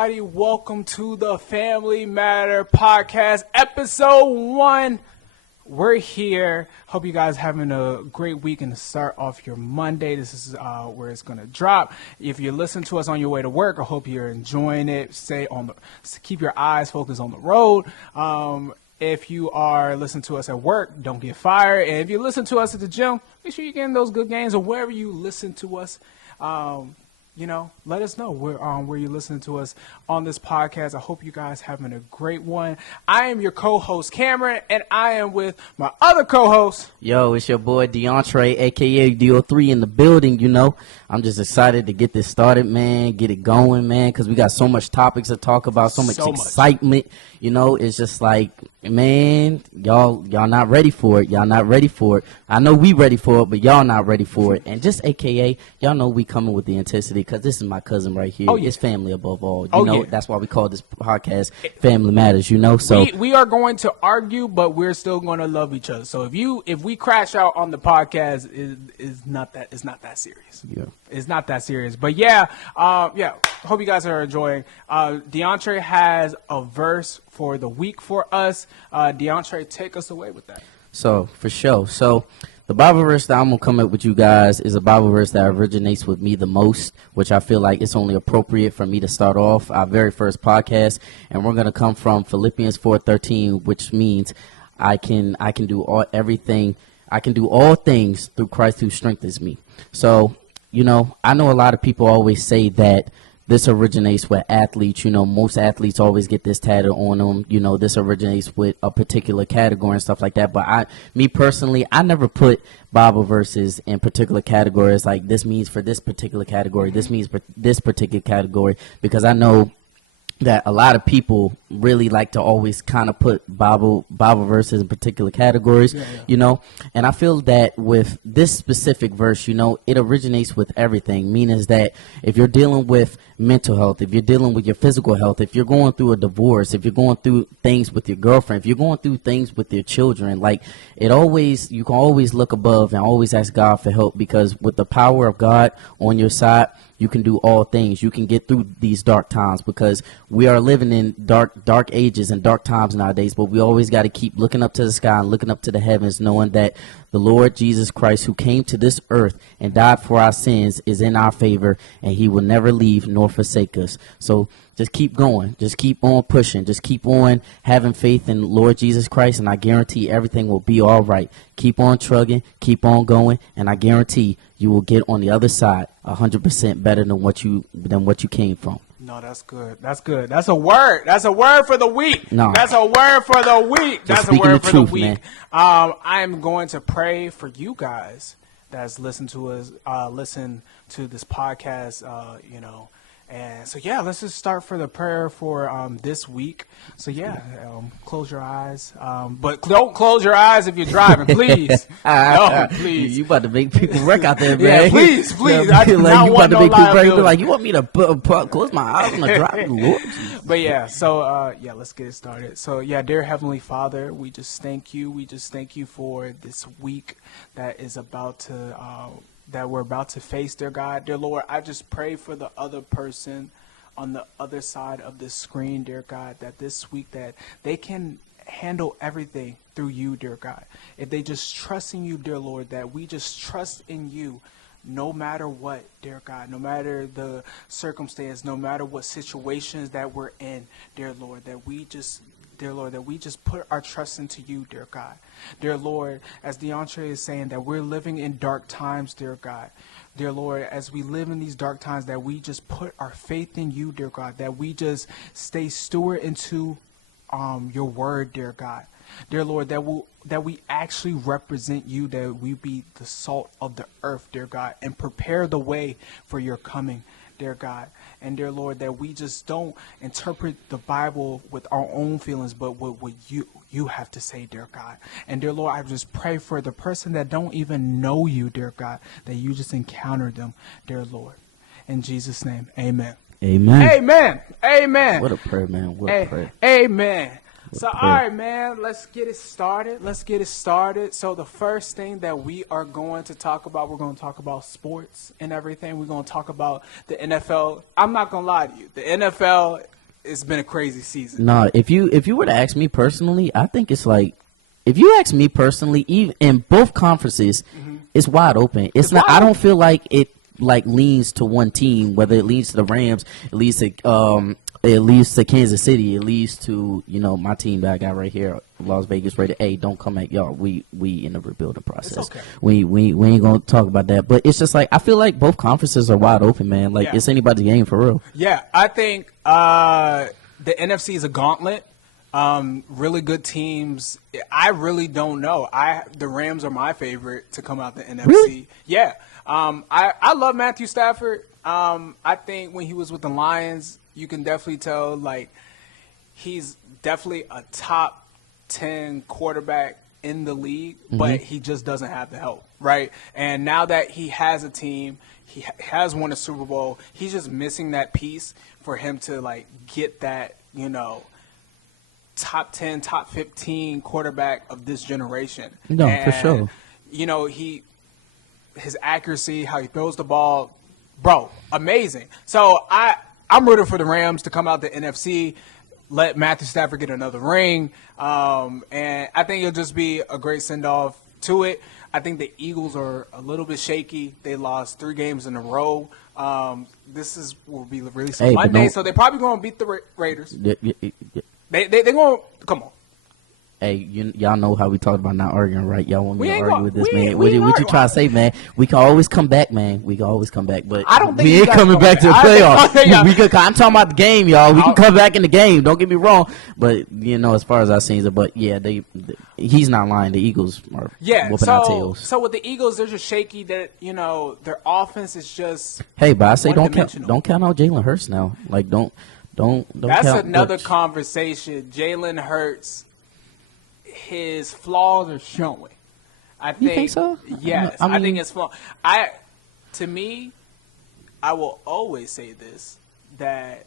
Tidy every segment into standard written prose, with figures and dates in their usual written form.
Welcome to the Family Matter Podcast, episode 1. We're here. Hope you guys having a great week and to start off your Monday. This is where it's gonna drop. If you listen to us on your way to work, I hope you're enjoying it. Keep your eyes focused on the road. If you are listening to us at work, don't get fired. And if you listen to us at the gym, make sure you're getting those good gains or wherever you listen to us. Let us know where you're listening to us on this podcast. I hope you guys having a great one. I am your co-host, Cameron, and I am with my other co-host. Yo, it's your boy, DeAndre, a.k.a. DO3 in the building, I'm just excited to get this started, man, get it going, man, because we got so much topics to talk about, so much excitement. It's just like, man, y'all not ready for it. Y'all not ready for it. I know we ready for it, but y'all not ready for it. And just AKA, y'all know we coming with the intensity because this is my cousin right here. Oh, yeah. It's family above all. That's why we call this podcast Family Matters, So we are going to argue, but we're still going to love each other. So if we crash out on the podcast, it's not that serious. Yeah. It's not that serious. But hope you guys are enjoying. DeAndre has a verse for the week for us. DeAndre, take us away with that. So, for sure. So, the Bible verse that I'm going to come up with you guys is a Bible verse that originates with me the most, which I feel like it's only appropriate for me to start off our very first podcast. And we're going to come from Philippians 4:13, which means I can do all things through Christ who strengthens me. So, I know a lot of people always say that this originates with athletes. Most athletes always get this tatted on them. This originates with a particular category and stuff like that. But me personally, I never put Bible verses in particular categories like this means for this particular category. This means for this particular category, because I know that a lot of people really like to always kind of put Bible verses in particular categories, and I feel that with this specific verse, it originates with everything, meaning that if you're dealing with mental health, if you're dealing with your physical health, if you're going through a divorce, if you're going through things with your girlfriend, if you're going through things with your children, you can always look above and always ask God for help, because with the power of God on your side, you can do all things. You can get through these dark times, because we are living in dark ages and dark times nowadays. But we always got to keep looking up to the sky and looking up to the heavens, knowing that the Lord Jesus Christ, who came to this earth and died for our sins, is in our favor, and he will never leave nor forsake us. So just keep going. Just keep on pushing. Just keep on having faith in Lord Jesus Christ, and I guarantee everything will be all right. Keep on trugging, keep on going, and I guarantee you will get on the other side 100% better than what you came from. No, that's good. That's good. That's a word. That's a word for the week. No. That's a word for the week. That's a word for the week. Man. I am going to pray for you guys that's listen to this podcast, And so, let's just start for the prayer for this week. So, close your eyes. But don't close your eyes if you're driving, please. No, please. You about to make people wreck out there, man. Yeah, please. I do not you want no liability. You want me to close my eyes on the drive? Lord. But let's get it started. So, dear Heavenly Father, we just thank you. We just thank you for this week that is about to that we're about to face, dear God. Dear Lord, I just pray for the other person on the other side of this screen, dear God, that this week that they can handle everything through you, dear God. If they just trust in you, dear Lord, that we just trust in you no matter what, dear God, no matter the circumstance, no matter what situations that we're in, dear Lord, that we just put our trust into you, dear God. Dear Lord, as DeAndre is saying, that we're living in dark times, dear God. Dear Lord, as we live in these dark times, that we just put our faith in you, dear God, that we just stay steward into your word, dear God. Dear Lord, that we actually represent you, that we be the salt of the earth, dear God, and prepare the way for your coming, dear God. And dear Lord, that we just don't interpret the Bible with our own feelings, but what you have to say, dear God. And dear Lord, I just pray for the person that don't even know you, dear God, that you just encounter them, dear Lord. In Jesus' name, amen. Amen. Amen. Amen. What a prayer, man. What a prayer. Amen. So, all right, man, let's get it started. So, the first thing that we are going to talk about, we're going to talk about sports and everything. We're going to talk about the NFL. I'm not going to lie to you. The NFL, it's been a crazy season. No, if you were to ask me personally, I think it's like, if you ask me personally, even in both conferences, it's wide open. It's not. I don't feel like it like leans to one team. Whether it leans to the Rams, it leads to Kansas City. It leads to my team that I got right here, Las Vegas Raiders. Hey, don't come at y'all. We in the rebuilding process. It's okay. We ain't gonna talk about that. But it's just like I feel like both conferences are wide open, man. Like it's anybody's game for real. Yeah, I think the NFC is a gauntlet. Really good teams. I really don't know. The Rams are my favorite to come out the NFC. Really? Yeah. I love Matthew Stafford. I think when he was with the Lions, you can definitely tell like he's definitely a top 10 quarterback in the league, but he just doesn't have the help, right? And now that he has a team, he has won a Super Bowl, he's just missing that piece for him to like get that, top 10, top 15 quarterback of this generation. No, and, for sure. His accuracy, how he throws the ball, bro, amazing. So I'm rooting for the Rams to come out the NFC, let Matthew Stafford get another ring, and I think it'll just be a great send-off to it. I think the Eagles are a little bit shaky. They lost 3 games in a row. This will be released on Monday, so they're probably going to beat the Raiders. They're going to – come on. Hey, y'all know how we talked about not arguing, right? Y'all want me to argue with this, man? What you trying to say, man? We can always come back, man. We can always come back, but I don't think we ain't coming back to the playoffs. I'm talking about the game, y'all. We can come back in the game. Don't get me wrong, but as far as I seen it, but yeah, he's not lying. The Eagles are whooping our tails. So with the Eagles, they're just shaky. That their offense is just. Hey, but I say don't count out Jalen Hurts now. Like don't. That's count another conversation. Jalen Hurts. His flaws are showing. You think so? Yes, I think it's flaw. To me, I will always say this, that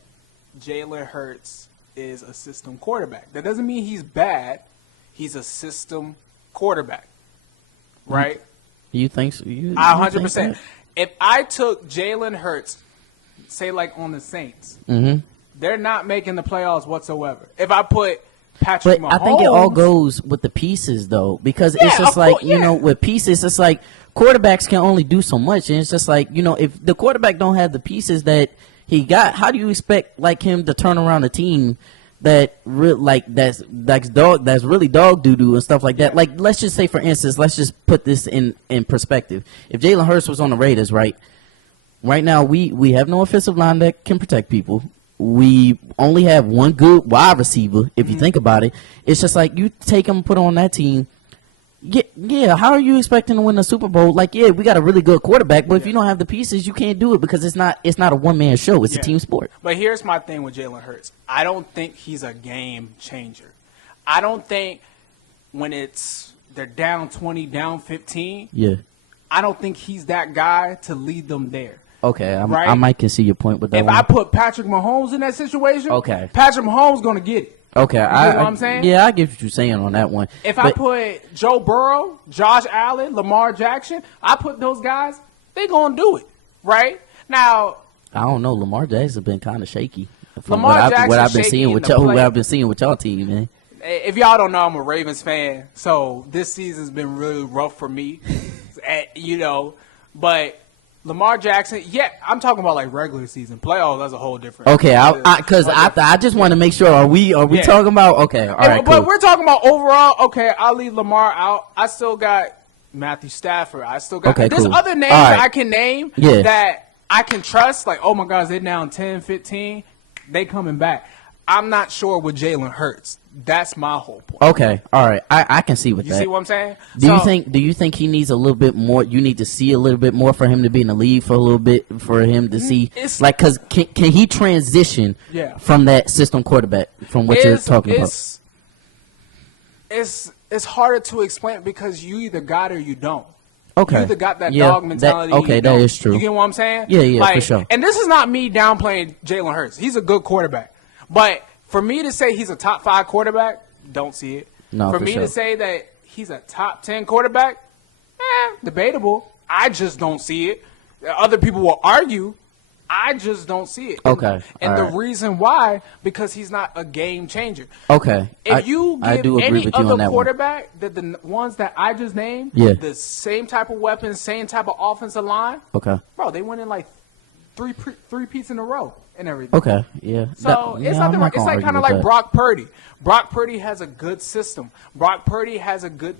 Jalen Hurts is a system quarterback. That doesn't mean he's bad. He's a system quarterback, right? You think so? 100%. If I took Jalen Hurts, say like on the Saints, they're not making the playoffs whatsoever. If I put Patrick Mahomes. I think it all goes with the pieces, though, because it's just like, with pieces, it's like quarterbacks can only do so much. And it's just like, if the quarterback don't have the pieces that he got, how do you expect like him to turn around a team that's really dog doo-doo and stuff like that? Like, let's just say, for instance, let's just put this in perspective. If Jalen Hurts was on the Raiders, right now, we have no offensive line that can protect people. We only have one good wide receiver, if you think about it. It's just like you take him and put on that team. Yeah, how are you expecting to win the Super Bowl? Like, yeah, we got a really good quarterback, but if you don't have the pieces, you can't do it because it's not a one-man show. It's a team sport. But here's my thing with Jalen Hurts. I don't think he's a game changer. I don't think when they're down 20, down 15, I don't think he's that guy to lead them there. Okay, I might can see your point with that. If I put Patrick Mahomes in that situation, Patrick Mahomes going to get it. Okay, you know what I'm saying? Yeah, I get what you're saying on that one. If I put Joe Burrow, Josh Allen, Lamar Jackson, I put those guys, they going to do it, right? Now, I don't know. Lamar Jackson's been kind of shaky. What I've been seeing with y'all team, man. If y'all don't know, I'm a Ravens fan, so this season's been really rough for me, but Lamar Jackson, I'm talking about like regular season. Playoffs, that's a whole different. Okay, I just want to make sure. Are we talking about? Okay, all right, but cool. We're talking about overall. Okay, I'll leave Lamar out. I still got Matthew Stafford. I still got there's cool. other names that I can name that I can trust. Like, oh my gosh, they're down 10, 15. They coming back. I'm not sure with Jalen Hurts. That's my whole point. Okay, all right. I can see with that. You see what I'm saying? Do you think he needs a little bit more? You need to see a little bit more for him to be in the league for a little bit for him to see, because can he transition from that system quarterback from what you're talking about? It's harder to explain because you either got it or you don't. Okay. You either got that dog mentality. That is true. You get what I'm saying? Yeah, for sure. And this is not me downplaying Jalen Hurts. He's a good quarterback. But for me to say he's a top 5 quarterback, don't see it. No, for for me sure. to say that he's a top 10 quarterback, debatable. I just don't see it. Other people will argue. I just don't see it. Okay, And all the right. reason why, because he's not a game changer. Okay. If you I give do agree any with you on other that one. quarterback that the ones that I just named, Yeah. the same type of weapons, same type of offensive line, Okay. bro, they went in like three peats in a row and everything. Okay. Yeah. So it's I'm nothing. not It's gonna like argue kind of with like that. Brock Purdy. Brock Purdy has a good system. Brock Purdy has a good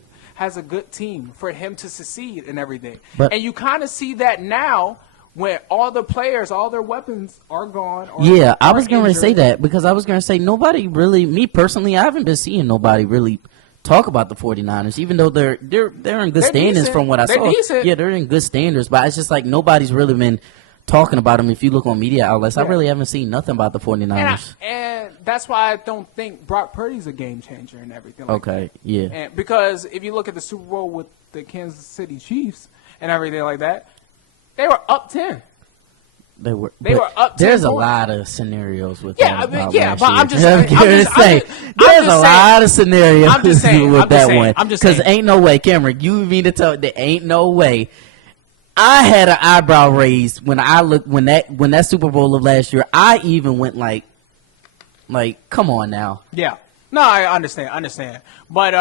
team for him to succeed and everything. But- And you kind of see that now when all the players, all their weapons are gone. Or, Yeah, I or was going to say injured. that because I was going to say nobody really, me personally, I haven't been seeing nobody really talk about the 49ers, even though they're in good They're standings decent. from what I They're saw. decent. Yeah, they're in good standards, but it's just like nobody's really been talking about them. If you look on media outlets, I Yeah. really haven't seen nothing about the 49ers. And that's why I don't think Brock Purdy's a game changer and everything. Like Okay, yeah. And because if you look at the Super Bowl with the Kansas City Chiefs and everything like that, they were up 10. They were up 10 There's a points. lot of scenarios with Yeah, that. I mean, about yeah, last but year. I'm just- I'm I'm gonna just- say I'm just there's a saying. lot of scenarios I'm just saying. with I'm that just saying. one. I'm just Because saying. ain't no way, Cameron. You mean to tell there ain't no way. I had an eyebrow raised when I looked when that Super Bowl of last year. I even went like, come on now. Yeah. No, I understand. But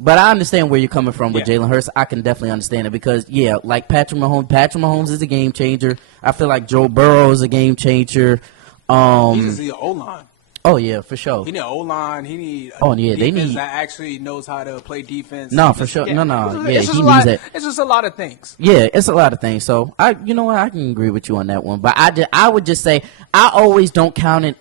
But I understand where you're coming from with Yeah. Jalen Hurts. I can definitely understand it because, yeah, like Patrick Mahomes is a game changer. I feel like Joe Burrow is a game changer. he just need an O-line. Oh, yeah, for sure. He need an O-line. He need Oh, yeah, they defense need- that actually knows how to play defense. No, He for just- sure. yeah. No, It's just- yeah, it's just he a lot- needs that. It's just a lot of things. Yeah, it's a lot of things. So you know what, I can agree with you on that one. But I would just say I always don't count it.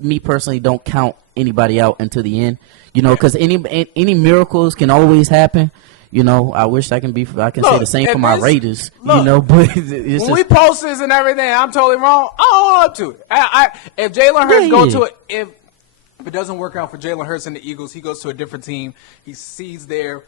Me personally, don't count anybody out until the end. You know, because any miracles can always happen. You know, I wish I can say the same if for my this- Raiders. look, you know, but it's When just, we post this and everything, I'm totally wrong. I own up to it. If Jalen Hurts Yeah, go yeah. to it, if it doesn't work out for Jalen Hurts and the Eagles, he goes to a different team. He sees there.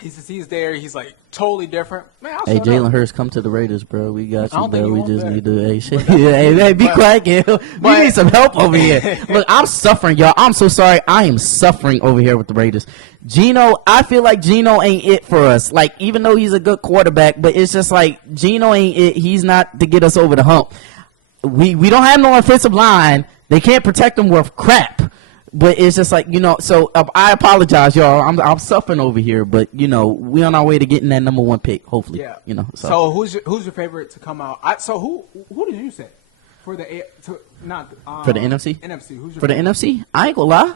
He's like totally different. Man, I'll hey, shut Jalen up. Hurts, come to the Raiders, bro. We got I you, don't think bro. he We wants just that. need to, hey, shit. Hey, be quiet, Gil. We but- need some help over here. Look, I'm suffering, y'all. I'm so sorry. I am suffering over here with the Raiders. Geno, I feel like Geno ain't it for us. Like, even though he's a good quarterback, but it's just like Geno ain't it. He's not to get us over the hump. We don't have no offensive line. They can't protect him worth crap. But it's just like, you know, so I apologize, y'all. I'm suffering over here, but you know, we on our way to getting that number 1 pick, hopefully. Yeah. You know. So who's your favorite to come out? So who did you say for the For the NFC? NFC. Who's your For the favorite? NFC, I ain't gonna lie.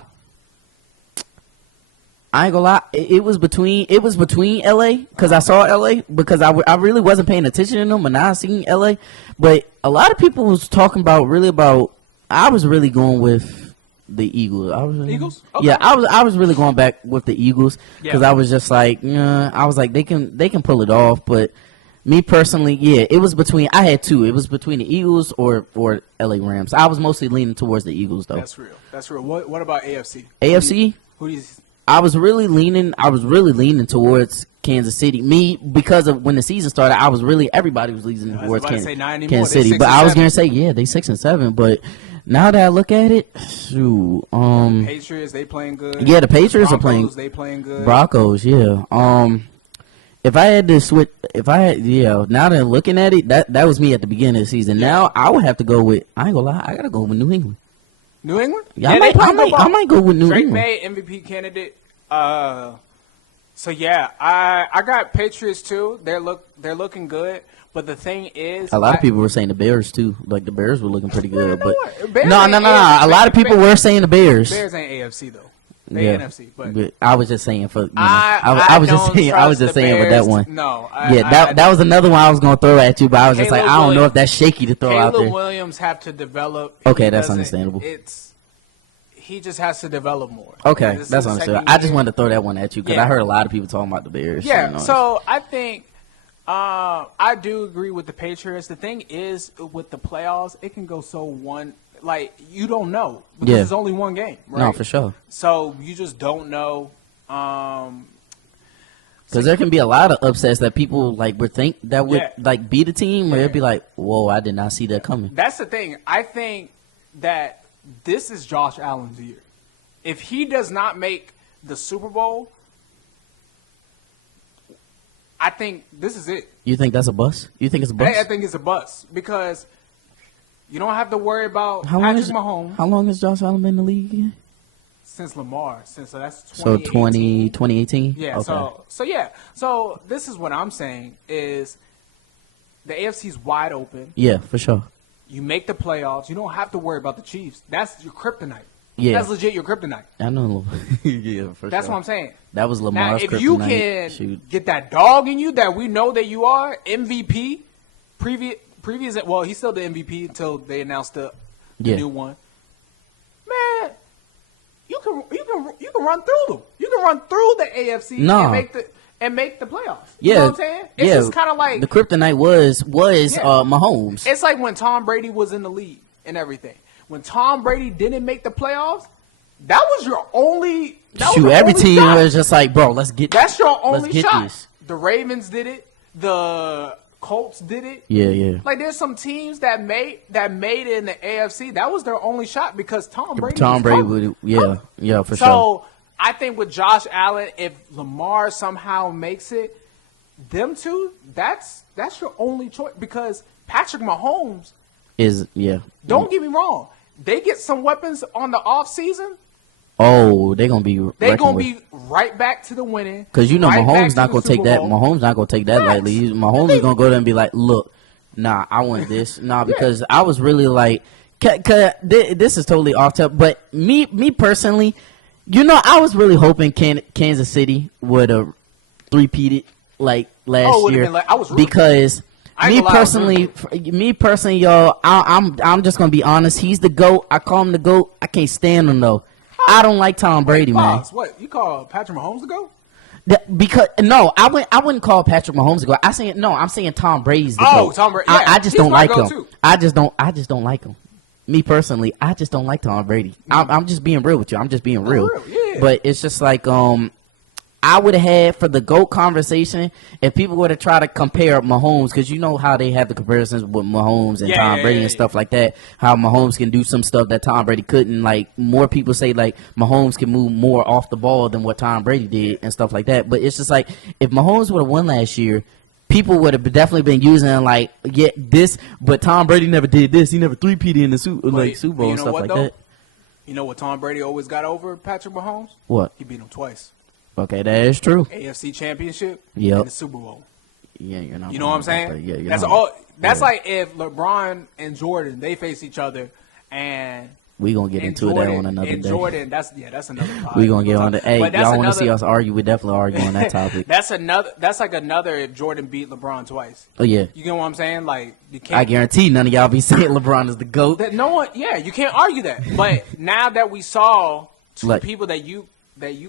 It was between LA because I saw LA because I really wasn't paying attention to them, but now I seen LA. But a lot of people was talking about I was really going with the Eagles. Eagles? Okay. Yeah, I was really going back with the Eagles because Yeah. I was just like, I was like they can pull it off, but. Me personally, yeah, it was between. I had two. It was between the Eagles or LA Rams. I was mostly leaning towards the Eagles, though. That's real. What about AFC? AFC, Who do you? I was really leaning towards Kansas City. Me, because of when the season started, everybody was leaning I was towards about to say not anymore. Kansas They City. 6 But and I was 7. gonna say, yeah, they 6 and 7. But now that I look at it, shoot, Patriots, they playing good. yeah, the Patriots are Broncos, playing. They playing good. Broncos, yeah. If I had to switch, now that I'm looking at it, that was me at the beginning of the season. Yeah. Now I would have to go with. I ain't gonna lie, I gotta go with New England. New England? Yeah, they playing good ball. I might go with New Drake England. May, MVP candidate. So yeah, I got Patriots too. They're looking good. But the thing is, A lot of people were saying the Bears too. Like the Bears were looking pretty good, know but what? Bears no. ain't A lot of people were saying the Bears. Bears ain't AFC though. They Yeah, NFC. But I was just saying for you know, I I was just don't saying I was trust just the saying with Bears. that one. No. That was another one I was gonna throw at you, but I was just like, Caleb I don't know if Williams. that's shaky to throw out Caleb there. Williams have to develop. Okay, He that's doesn't- understandable. He just has to develop more. Okay, This is that's the understood. second I just year. wanted to throw that one at you because Yeah. I heard a lot of people talking about the Bears. Yeah, you know, so I think I do agree with the Patriots. The thing is, with the playoffs, it can go you don't know because Yeah. it's only one game, right? no, for sure. So you just don't know. Because there can be a lot of upsets that people would think that would Yeah. beat a team, where Yeah. it'd be like, whoa, I did not see that coming. That's the thing. I think that this is Josh Allen's year. if he does not make the Super Bowl, I think this is it. You think that's a bust? You think it's a bust? I think it's a bust because you don't have to worry about Patrick Mahomes. How long has Josh Allen been in the league again? Since Lamar, so that's 2018. Yeah. Okay. So this is what I'm saying is the AFC's wide open. Yeah, for sure. You make the playoffs. You don't have to worry about the Chiefs. That's your kryptonite. Yeah, that's legit your kryptonite. I know. Yeah, for that's sure. what I'm saying. That was Lamar's kryptonite. Now, if you can get that dog in you that we know that you are, MVP, previous. Well, he's still the MVP until they announced the new one. Man. You can run through them. You can run through the AFC and make the playoffs. You know what I'm saying? It's just kind of like the kryptonite was Mahomes. It's like when Tom Brady was in the league and everything. When Tom Brady didn't make the playoffs, that was your only. Every team was just like, bro, let's get. That's your only shot. This. The Ravens did it. The Colts did it. Yeah. Like there's some teams that made it in the AFC. That was their only shot because Tom Brady. For sure. So I think with Josh Allen, if Lamar somehow makes it, them two, that's your only choice because Patrick Mahomes Don't get me wrong. They get some weapons on the off season. Oh, they're gonna be right back to the winning. Because Mahomes not gonna take that. Mahomes not gonna take that lightly. Mahomes is gonna go there and be like, "Look, nah, I want this." Nah, because I was really like, this is totally off topic. But me personally, I was really hoping Kansas City would have three-peated like last year because. Me personally, y'all, I'm just gonna be honest. He's the GOAT. I call him the GOAT. I can't stand him though. I don't like Tom Brady, man. What you call Patrick Mahomes the GOAT? Because I wouldn't call Patrick Mahomes the GOAT. I'm saying Tom Brady's the GOAT. Tom Brady. Yeah, I just don't like him. Too. I just don't like him. Me personally, I just don't like Tom Brady. I'm just being real with you. I'm just being real. Yeah. But it's just like I would have had for the GOAT conversation if people were to try to compare Mahomes, because you know how they have the comparisons with Mahomes and Tom Brady and stuff like that, how Mahomes can do some stuff that Tom Brady couldn't. Like, more people say, like, Mahomes can move more off the ball than what Tom Brady did and stuff like that. But it's just like, if Mahomes would have won last year, people would have definitely been using, like, this, but Tom Brady never did this. He never three-peated in the Super Bowl and stuff like that. You know what Tom Brady always got over Patrick Mahomes? What? He beat him twice. Okay, that is true. AFC Championship and the Super Bowl. Yeah, you're not. You know what I'm saying? Yeah, that's all. That's like if LeBron and Jordan they face each other, and we gonna get into that on another day. Jordan, that's another. We gonna get on the. Hey, y'all want to see us argue? We definitely argue on that topic. That's like another if Jordan beat LeBron twice. Oh yeah. You know what I'm saying? Like you can't. I guarantee none of y'all be saying LeBron is the GOAT. That no one. Yeah, you can't argue that. But now that we saw two people that you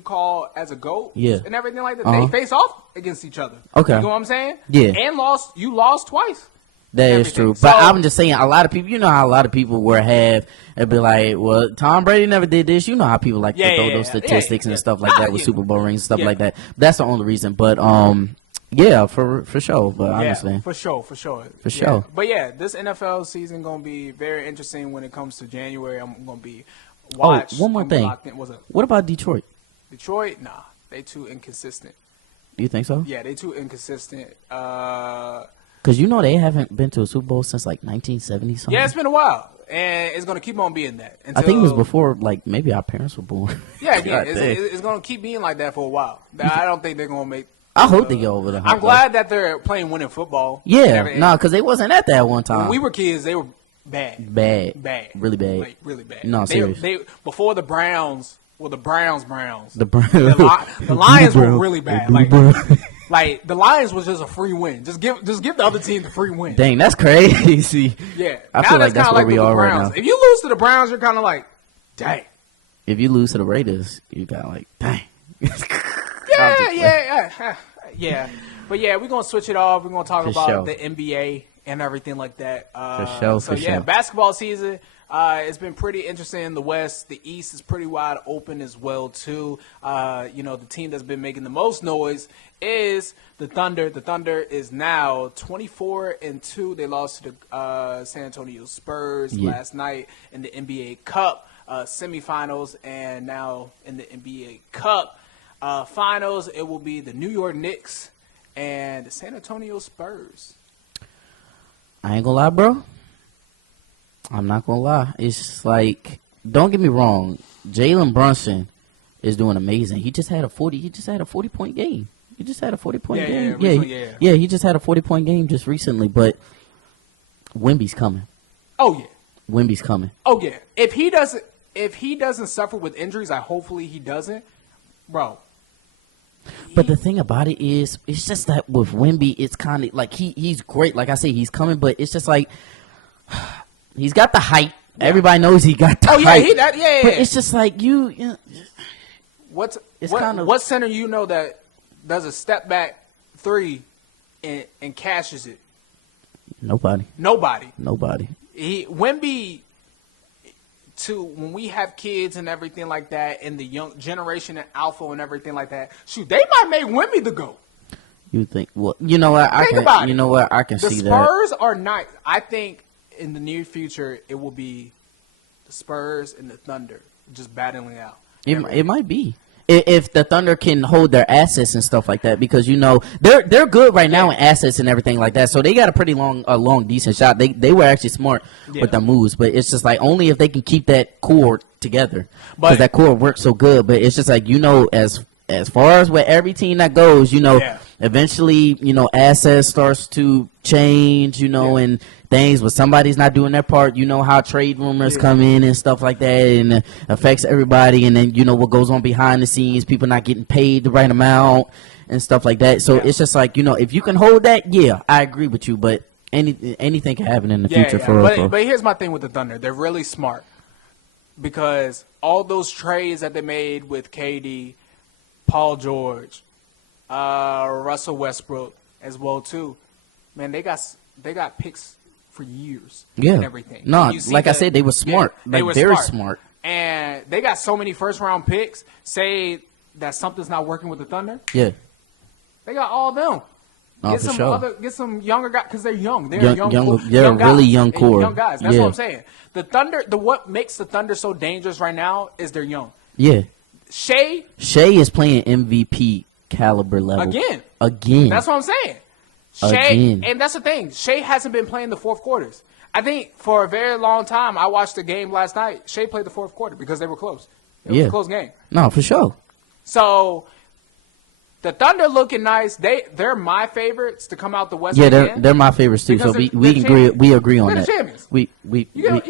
call as a GOAT and everything like that, they face off against each other. Okay. You know what I'm saying? Yeah. And you lost twice. That is true. But I'm just saying, a lot of people, you know how a lot of people it'd be like, well, Tom Brady never did this. You know how people like to throw those statistics and stuff like that with Super Bowl rings and stuff like that. That's the only reason. But, for sure. But honestly. For sure. For sure. But this NFL season going to be very interesting when it comes to January. I'm going to be watch. One more thing. What about Detroit? Detroit, nah, they too inconsistent. Do you think so? Yeah, they too inconsistent. Because they haven't been to a Super Bowl since like 1970 something. Yeah, it's been a while, and it's gonna keep on being that. I think it was before like maybe our parents were born. Yeah, it's gonna keep being like that for a while. I don't think they're gonna make. I hope they go over the hump. I'm glad that they're playing winning football. Yeah, because they wasn't at that one time. When we were kids, they were bad, really bad, like really bad. No, serious. They before the Browns. Well, the Browns. The Lions were really bad. Like the Lions was just a free win. Just give the other team the free win. Dang, that's crazy. Yeah, I feel like that's where we are right now. If you lose to the Browns, you're kind of like, dang. If you lose to the Raiders, you kind of like, dang. Yeah. But we're gonna switch it off. We're gonna talk about the NBA and everything like that. For sure. Basketball season. It's been pretty interesting in the West. The East is pretty wide open as well too. The team that's been making the most noise is the Thunder. The Thunder is now 24-2. They lost to the San Antonio Spurs last night in the NBA Cup. semifinals, and now in the NBA Cup finals, it will be the New York Knicks and the San Antonio Spurs. I ain't gonna lie, bro. I'm not gonna lie. It's just like, don't get me wrong. Jalen Brunson is doing amazing. He just had a 40-point game. He just had a 40-point game. Yeah, he just had a 40-point game just recently. But Wemby's coming. Oh yeah. Wemby's coming. Oh yeah. If he doesn't suffer with injuries, hopefully he doesn't, bro. But the thing about it is, it's just that with Wemby, it's kind of like he's great. Like I say, he's coming, but it's just like he's got the height. Yeah. Everybody knows he got the height. But it's just like what center that does a step back three and cashes it? Nobody. Wemby. When we have kids and everything like that, and the young generation and alpha and everything like that, shoot, they might make Wemby the GOAT. You think? Well, you know what? I can see that. The Spurs are not. I think in the near future it will be the Spurs and the Thunder just battling out. It might be. If the Thunder can hold their assets and stuff like that, because they're good right now in assets and everything like that, so they got a pretty long decent shot. They were actually smart with their moves, but it's just like only if they can keep that core together, because that core works so good. But it's just like as far as where every team that goes, eventually assets starts to change, and things, but somebody's not doing their part. You know how trade rumors come in and stuff like that, and it affects everybody. And then what goes on behind the scenes, people not getting paid the right amount and stuff like that. So it's just like if you can hold that, I agree with you. But anything can happen in the future for us. But here's my thing with the Thunder: they're really smart because all those trades that they made with KD, Paul George, Russell Westbrook as well too. Man, they got picks for years and everything. No, like I said, they were smart. They were very smart. And they got so many first-round picks. Say that something's not working with the Thunder. Yeah. They got all of them. Get some younger guys because they're young. They're they're a really young core. Young guys. That's what I'm saying. The Thunder, what makes the Thunder so dangerous right now is they're young. Yeah. Shea is playing MVP caliber level. Again. That's what I'm saying. Shea, and that's the thing. Shea hasn't been playing the fourth quarters. I think for a very long time, I watched the game last night. Shea played the fourth quarter because they were close. It was a close game. No, for sure. So the Thunder looking nice. They're my favorites to come out the West. Yeah, they're my favorites too. So we agree on that. Champions. We you know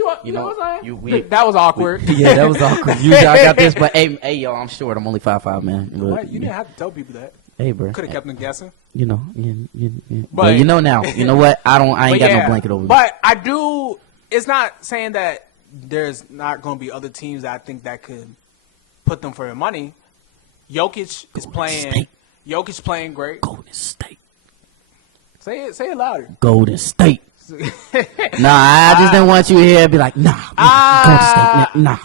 what I'm saying? That was awkward. Yeah, that was awkward. I got this, but hey, yo, I'm short. I'm only 5'5", man. But, you didn't have to tell people that. Hey, bro. Could have kept them guessing. Yeah. But now. You know what? I ain't got no blanket over me. But I do. It's not saying that there's not going to be other teams that I think that could put them for their money. Jokic is playing. Jokic playing great. Golden State. Say it louder. Golden State. Nah, I just didn't want you here to be like, nah. Golden State. Nah.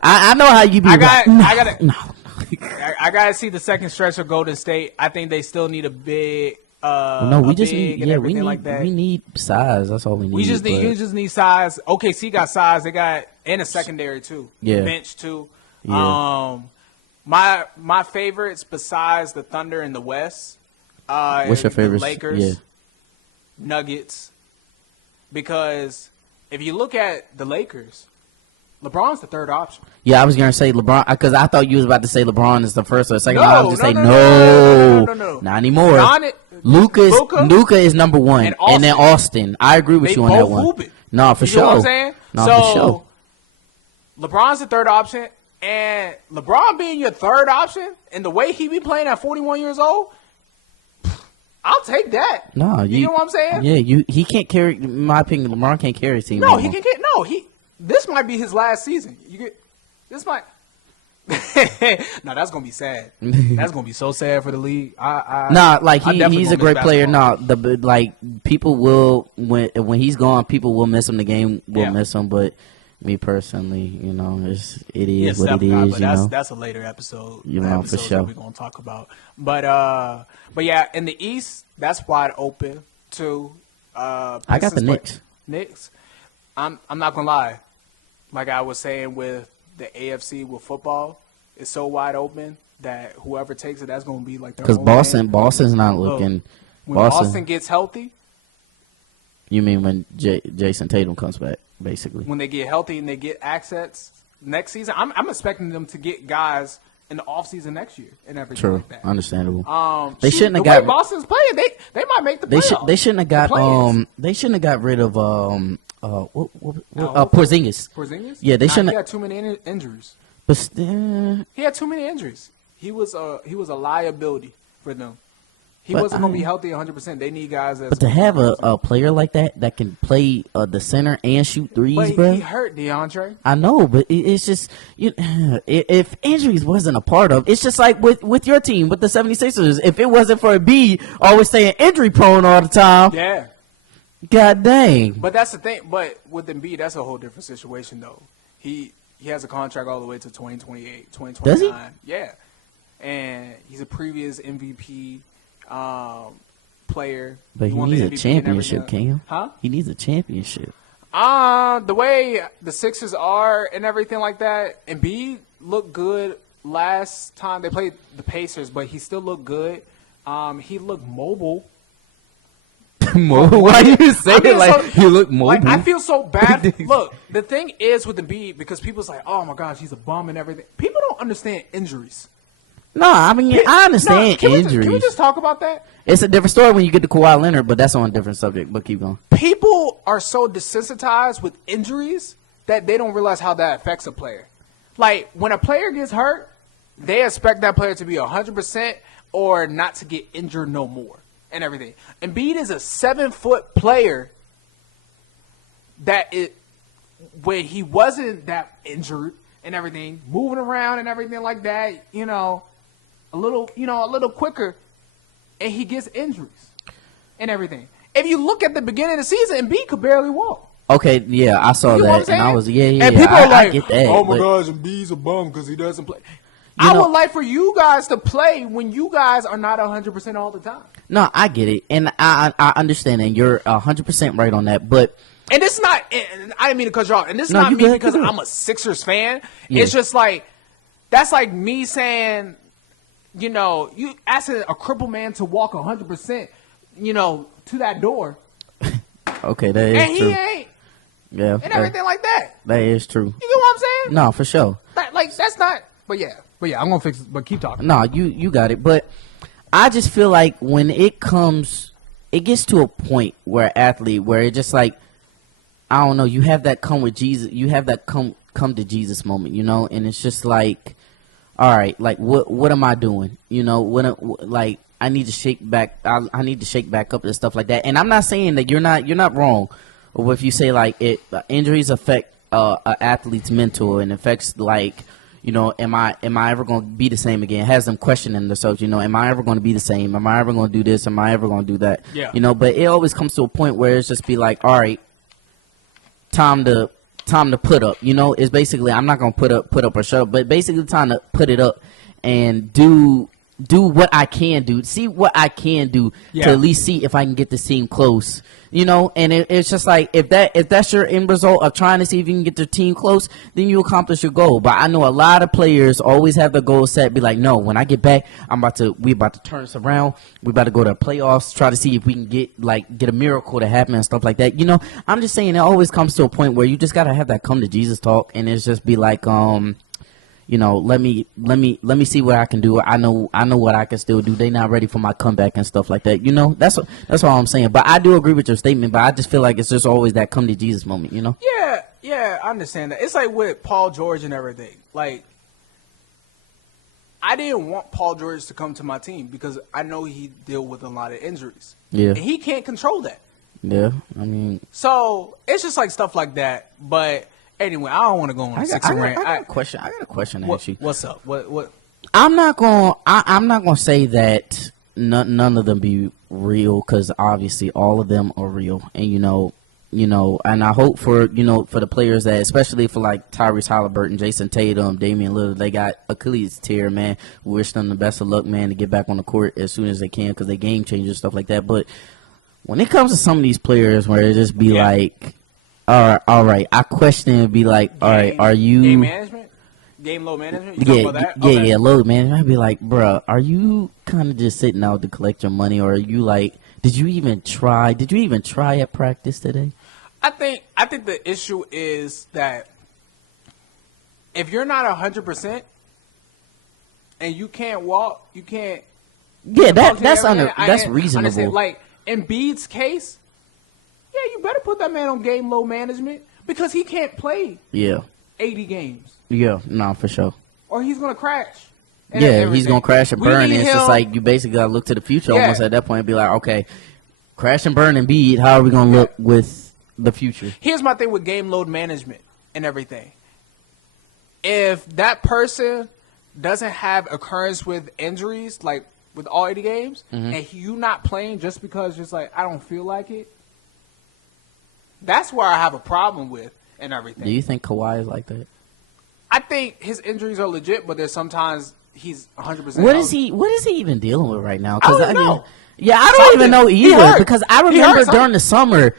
I know how you be. I gotta see the second stretch of Golden State. I think they still need a big. We just need size. That's all we need. You just need size. OKC got size. They got and a secondary too. Yeah. Bench too. Yeah. My favorites besides the Thunder in the West. What's your favorites? The Lakers, Nuggets. Because if you look at the Lakers, LeBron's the third option. Yeah, I was gonna say LeBron because I thought you was about to say LeBron is the first or second. I was just no, not anymore. Luka is number one, and then Austin. I agree with you on that one. Hooping. No, for you sure. Know what I'm saying? No, for sure. LeBron's the third option, and LeBron being your third option, and the way he be playing at 41 years old, I'll take that. No, you know what I'm saying? Yeah, he can't carry. In my opinion, LeBron can't carry a team. No, he can. This might be his last season. This might. No, that's gonna be sad. That's gonna be so sad for the league. He's a great player. No, people will when he's gone, people will miss him. The game will miss him, but me personally, it is what it is. That's a later episode. For sure. We're gonna talk about. But yeah, in the East, that's wide open too. I got the Knicks. Knicks. I'm not gonna lie. Like I was saying with the AFC with football is so wide open that whoever takes it, that's going to be like their Because own man. Boston's not Look, looking. when Boston gets healthy, You mean when Jason Tatum comes back, basically? when they get healthy and they get access next season, I'm expecting them to get guys in the offseason next year and everything True, like that. understandable. They shouldn't have the way got. Boston's playing. They might make the playoffs. They shouldn't have got. The play-ins. They shouldn't have got rid of Horford? Porzingis. Porzingis? Yeah, they shouldn't. He had too many injuries. But He had too many injuries. He was a liability for them. He But wasn't going to be healthy 100%. They need guys that's. But to have a player like that can play the center and shoot threes, But bro. he hurt DeAndre. I know, but it's just if injuries wasn't a part of, it's just like with your team, with the 76ers. If it wasn't for B always staying injury prone all the time, Yeah. god dang. But that's the thing. But with Embiid, that's a whole different situation, though. He has a contract all the way to 2028, 2029. Does he? Yeah. And he's a previous MVP player. But he won the needs a MVP and championship, everything. Cam. Huh? He needs a championship. The way the Sixers are and everything like that, Embiid looked good last time they played the Pacers, but he still looked good. He looked mobile. Why you say it like he look mobile? Like, I feel so bad. Look, the thing is with Embiid, because people's like, oh my gosh, he's a bum and everything. People don't understand injuries. No, I mean I understand injuries. Can we just talk about that? It's a different story when you get to Kawhi Leonard, but that's on a different subject. But keep going. People are so desensitized with injuries that they don't realize how that affects a player. Like, when a player gets hurt, they expect that player to be 100% or not to get injured no more and everything. Embiid is a 7-foot player when he wasn't that injured and everything, moving around and everything like that, a little quicker, and he gets injuries and everything. If you look at the beginning of the season, Embiid could barely walk. Okay, yeah, I saw You know what I'm that, saying? and I was And people are like, I get that, "Oh my but- gosh, Embiid's a bum because he doesn't play." You I know- would like for you guys to play when you guys are not 100% all the time. No, I get it, and I understand, and you're 100% right on that. But And it's not. And I didn't mean to cut you off. And this is No, not you me good, because you good. I'm a Sixers fan. Yeah. It's just like that's like me saying, you asking a crippled man to walk 100%, to that door, okay, that is and true. he ain't, Yeah, and everything like that. that is true. You get what I'm saying? No, for sure. That's not. But yeah, I'm gonna fix it. But keep talking. No, you got it. But I just feel like when it gets to a point where it just like, I don't know, you have that come with Jesus, you have that come to Jesus moment, and it's just like, all right, like what am I doing? Like I need to shake back. I need to shake back up and stuff like that. And I'm not saying that you're not wrong, or if you say like injuries affect an athlete's mental and affects like. Am I ever going to be the same again? Has them questioning themselves, am I ever going to be the same? Am I ever going to do this? Am I ever going to do that? Yeah. But it always comes to a point where it's just be like, all right, time to put up. It's basically, I'm not going to put up or shut up, but basically time to put it up and do what I can do. See what I can do to at least see if I can get this team close. And it's just like if that's your end result of trying to see if you can get the team close, then you accomplish your goal. But I know a lot of players always have the goal set, be like, no, when I get back, we about to turn this around. We about to go to the playoffs, try to see if we can get a miracle to happen and stuff like that. I'm just saying it always comes to a point where you just gotta have that come to Jesus talk, and it's just be like, let me see what I can do. I know what I can still do. They not ready for my comeback and stuff like that. That's all I'm saying. But I do agree with your statement. But I just feel like it's just always that come to Jesus moment. Yeah, I understand that. It's like with Paul George and everything. Like, I didn't want Paul George to come to my team because I know he deal with a lot of injuries. Yeah. And he can't control that. Yeah. I mean. So it's just like stuff like that. But anyway, I don't want to go on a Sixer rant. I got a question. I got a question to ask you. What's up? What? I'm not gonna say that none of them be real, because obviously all of them are real, and and I hope for the players that, especially for like Tyrese Halliburton, Jason Tatum, Damian Lillard, they got Achilles tear, man. We wish them the best of luck, man, to get back on the court as soon as they can, because they game changers, stuff like that. But when it comes to some of these players, where it just be like, all right, I question and be like, all right, are you game management? Game load management? You talking about that? Yeah, Okay. yeah, load management. I'd be like, bruh, are you kind of just sitting out to collect your money, or are you like, did you even try? Did you even try at practice today? I think the issue is that if you're not 100% and you can't walk, you can't. Yeah, that's That's reasonable. understand. Like in Bede's case, yeah, you better put that man on game load management because he can't play Yeah, 80 games yeah, no, for sure. or he's gonna crash. Yeah, he's gonna crash and We burn. need And it's him- just like you basically gotta look to the future Yeah. almost at that point and be like, okay, crash and burn and beat. How are we gonna look with the future? Here's my thing with game load management and everything. If that person doesn't have occurrence with injuries, like with all 80 games, Mm-hmm. and you not playing just because just like I don't feel like it, that's where I have a problem with and everything. Do you think Kawhi is like that? I think his injuries are legit, but there's sometimes he's 100%. What is he even dealing with right now? I don't mean, know. yeah, I don't Something. even know He either hurt. because I He hurt remember something. during the summer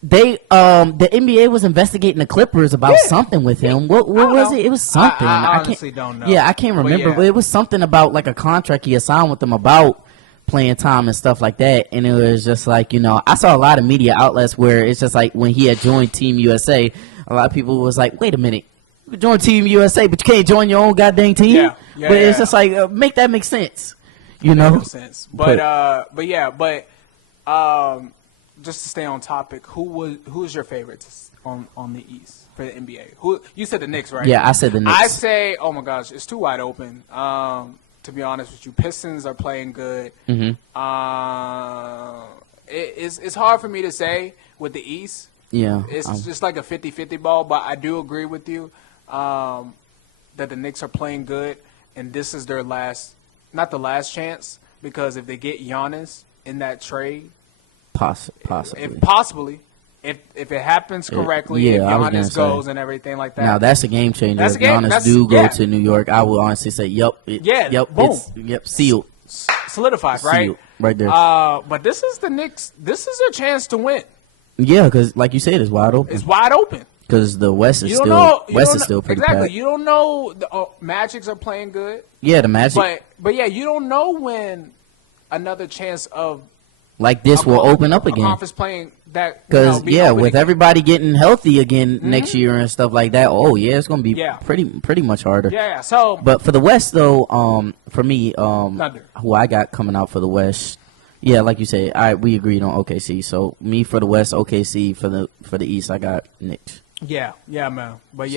they the NBA was investigating the Clippers about Yeah. something with him. What I don't was know. it? It was something. I can't- honestly don't know. Yeah, I can't But remember, yeah. but it was something about like a contract he had signed with them about playing time and stuff like that. And it was just like, I saw a lot of media outlets where it's just like when he had joined Team USA, a lot of people was like, wait a minute, you can join Team USA, but you can't join your own goddamn team. Yeah, but it's yeah. just like make that make sense, No sense. But- Just to stay on topic, who is your favorite on the East for the NBA? Who you said the Knicks, right? Yeah, I said the Knicks. I say, oh my gosh, it's too wide open. To be honest with you, Pistons are playing good. Mm-hmm. It's hard for me to say with the East. Yeah, It's just like a 50-50 ball, but I do agree with you that the Knicks are playing good, and this is their not the last chance, because if they get Giannis in that trade, possibly. if it happens correctly, yeah, if I was gonna Giannis say. goes and everything like that. Now that's a game changer. That's If a game- Giannis that's- do go yeah. to New York, I will honestly say, yep, boom. sealed, solidified, right? sealed, right there. But this is the Knicks. This is their chance to win. Yeah, because like you said, it's wide open. It's wide open. Because the West is You don't know. You don't know- still pretty exactly. packed. You don't know. The Magics are playing good. Yeah, the Magic But yeah, you don't know when another chance of like this will open up a again. conference playing that Because be open with again. everybody getting healthy again next year and stuff like that, it's gonna be Yeah. pretty much harder. Yeah. So But for the West though, for me, Thunder. who I got coming out for the West, yeah, like you said, we agreed on OKC. So me for the West, OKC for the East, I got Knicks. yeah, man. But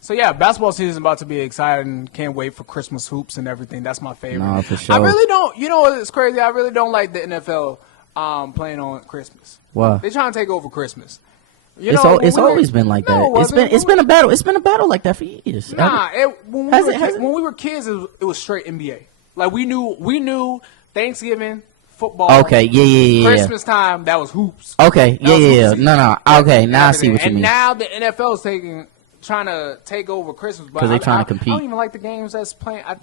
So basketball season is about to be exciting. Can't wait for Christmas hoops and everything. That's my favorite. No, for sure. I really don't. You know, it's crazy. I really don't like the NFL playing on Christmas. Wow. They're trying to take over Christmas. It's always been like that. It's been a battle. It's been a battle like that for years. Nah, when Has it? we were kids, it was straight NBA. Like we knew Thanksgiving football. Okay, yeah. Christmas time, that was hoops. Okay, That was yeah. hoops. No. Okay, now I see what you And mean. now the NFL is trying to take over Christmas, but 'Cause they trying to I compete. don't even like the games that's playing. I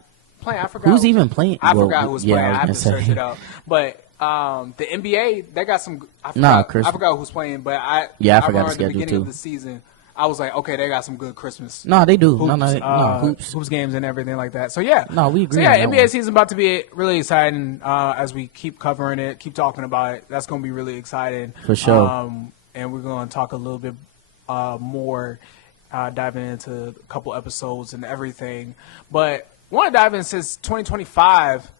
forgot Who's even playing? I Well, forgot who's yeah, playing. I I have to was gonna search say. it up. But the NBA, they got some. I Christmas. forgot who's playing, but I forgot remember the at the schedule, beginning too. of the season, I was like, okay, they got some good Christmas. No, they do. Hoops, Hoops. hoops games and everything like that. So yeah, No, we agree So yeah, on that NBA one. season about to be really exciting as we keep covering it, keep talking about it. That's going to be really exciting For sure. And we're going to talk a little bit more, diving into a couple episodes and everything. But I want to dive in since 2025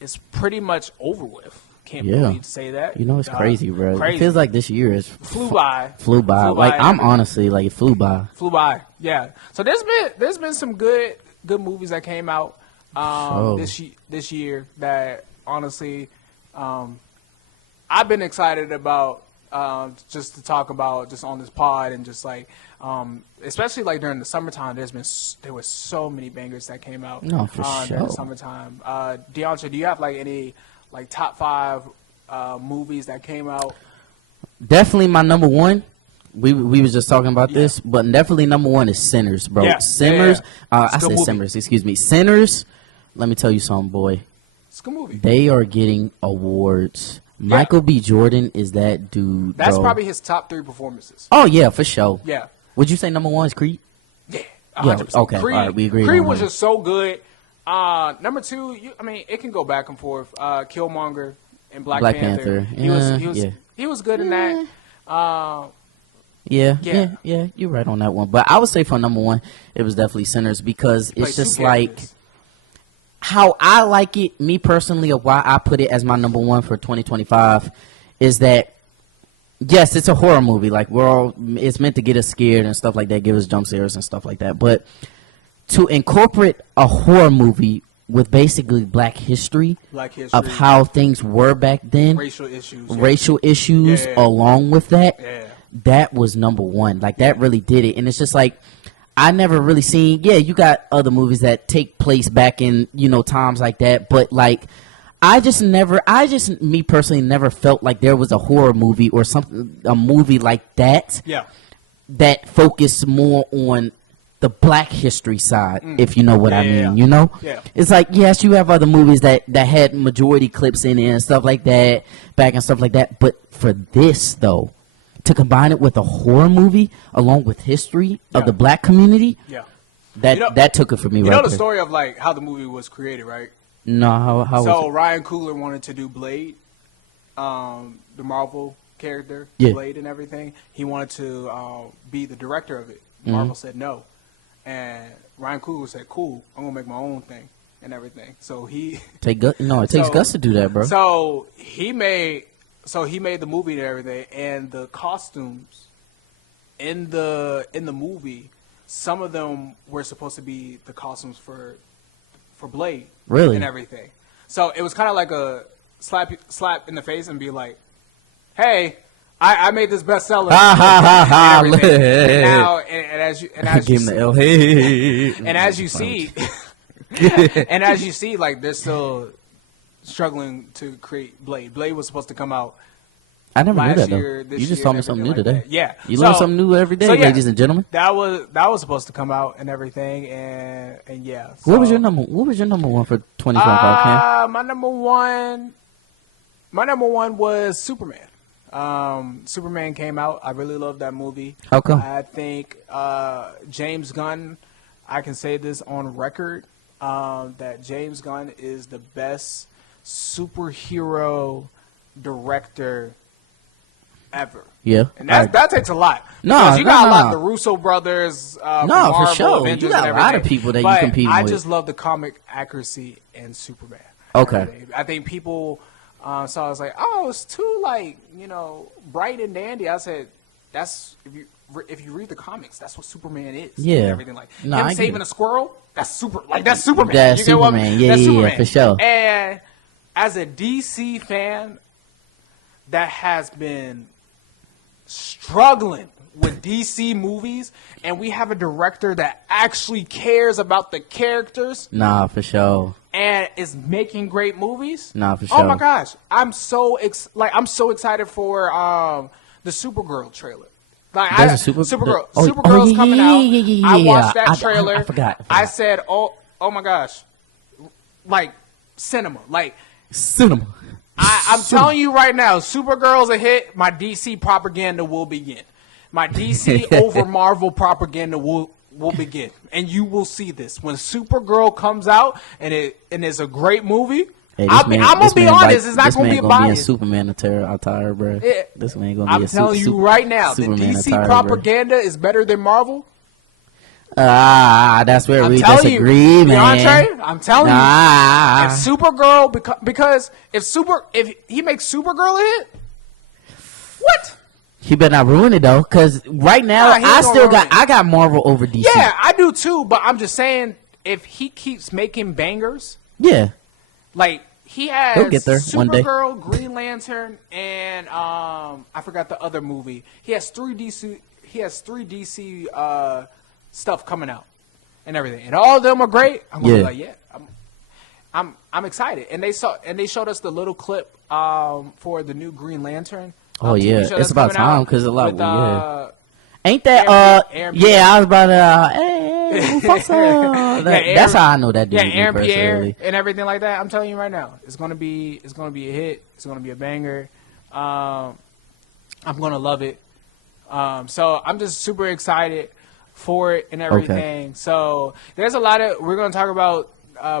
is pretty much over with. Can't believe to say that. It's crazy, bro. Crazy. It feels like this year is flew by. Flew by. Like I'm honestly like it flew by. Flew by. Yeah. So there's been some good movies that came out this year that honestly I've been excited about just to talk about just on this pod and just like especially like during the summertime there were so many bangers that came out No, for during the sure. summertime. DeAndre, do you have like any like top 5 movies that came out? Definitely my number one. We was just talking about this, but definitely number one is Sinners, bro. Yeah. Sinners. Yeah. It's a I good said movie. Sinners. Excuse me. Sinners. Let me tell you something, boy. It's a good movie. They are getting awards. Michael B. Jordan is that dude. That's bro. probably his top 3 performances. Oh yeah, for sure. Yeah. Would you say number one is Creed? Yeah. Yeah. 100%. Okay. All Creed, right. We agreed Creed on was that. just so good. Number two, I mean, it can go back and forth. Killmonger and Black Black Panther. Panther. He was Yeah. he was good in that. Yeah, Yeah, you're right on that one. But I would say for number one, it was definitely Sinners because play it's two just like characters. how I like it, me personally, or why I put it as my number one for 2025 is that, yes, it's a horror movie. Like, it's meant to get us scared and stuff like that, give us jump scares and stuff like that. But to incorporate a horror movie with basically black history Black of history, how things were back then, racial issues, racial issues Yeah. along with that, Yeah. that was number one. Like, that really did it. And it's just like, I never really seen, yeah, you got other movies that take place back in, times like that. But, like, me personally never felt like there was a horror movie or a movie like that Yeah. that focused more on the black history side, if you know what I mean, Yeah. It's like, yes, you have other movies that had majority clips in it and stuff like that, back and stuff like that. But for this, though, to combine it with a horror movie along with history of Yeah. the black community, Yeah. that took it for me You right know the there. story of like how the movie was created, right? No, how So was it? Ryan Coogler wanted to do Blade, the Marvel character, Yeah. Blade and everything. He wanted to be the director of it. Mm-hmm. Marvel said no, and Ryan Coogler said, "Cool, I'm gonna make my own thing and everything." So he It takes So- guts to do that, bro. So he made the movie and everything, and the costumes in the movie, some of them were supposed to be the costumes for Blade, Really? and everything. So it was kind of like a slap in the face and be like, "Hey, I made this bestseller." Ha, ha, ha, ha. and everything. And now, and as you Give him the L. Hey. and as you see, and as you see, like they're still struggling to create Blade. Blade was supposed to come out I never knew last that, year. though. This You just year, told me and something new everything like today. that. Yeah, You learn something new every day, so, yeah, ladies and gentlemen. That was supposed to come out and everything, and yeah. What was so- your number? What was your number one for 2025, Cam? My number one was Superman. Superman came out. I really love that movie. How come? I think James Gunn. I can say this on record that James Gunn is the best superhero director ever. Yeah. And that takes a lot. No, Because you got no, a lot no. of the Russo brothers. No, from for Marvel, sure. Avengers, You got and a lot of everything. people that you But competing I with. just love the comic accuracy in Superman. Okay. Everything. I think people saw I was like, oh, it's too bright and dandy. I said, that's if you read the comics, that's what Superman is. Yeah. And everything like No, him I get saving it. a squirrel. That's Superman. That's You get what I mean? Superman. Yeah, That's yeah, Superman. for sure. And as a DC fan that has been struggling with DC movies, and we have a director that actually cares about the characters Nah, for sure. and is making great movies. Nah, for Oh sure. my gosh, I'm so excited for the Supergirl trailer. Like There's a Supergirl, oh, Supergirl's yeah, coming yeah, out. yeah, yeah, I yeah. watched that I trailer. forgot. I said, oh my gosh, like cinema. Like Cinema. I'm telling you right now, Supergirl's a hit. My DC propaganda will begin. My DC over Marvel propaganda will begin, and you will see this when Supergirl comes out, and it's a great movie. Hey, I'm gonna be honest, it's not gonna be a Be in bias. Superman attire, bro. Yeah. This man gonna be I'm telling you right now, the Superman DC attire, propaganda is better than Marvel. That's where I'm we telling disagree, you, man. DeAndre, I'm telling you. Nah. And Supergirl, because if he makes Supergirl a hit, what? He better not ruin it though, because right now Nah, he ain't I gonna still ruin got it. I got Marvel over DC. Yeah, I do too. But I'm just saying, if he keeps making bangers, Yeah. like he has He'll get there one day. Supergirl, Green Lantern, and I forgot the other movie. He has three DC. He has three DC stuff coming out and everything, and all of them are great. I'm gonna be Yeah. like, yeah, I'm excited. And they showed us the little clip for the new Green Lantern. Oh TV yeah, show it's that's about coming out time because a lot. with, Yeah. Ain't that Aaron yeah, Pierre. I was about to hey, Mufasa. That's how I know that dude. Yeah, Aaron Pierre personally. and everything like that. I'm telling you right now, it's gonna be a hit. It's gonna be a banger. I'm gonna love it. So I'm just super excited for it and everything. So there's a lot of, we're going to talk about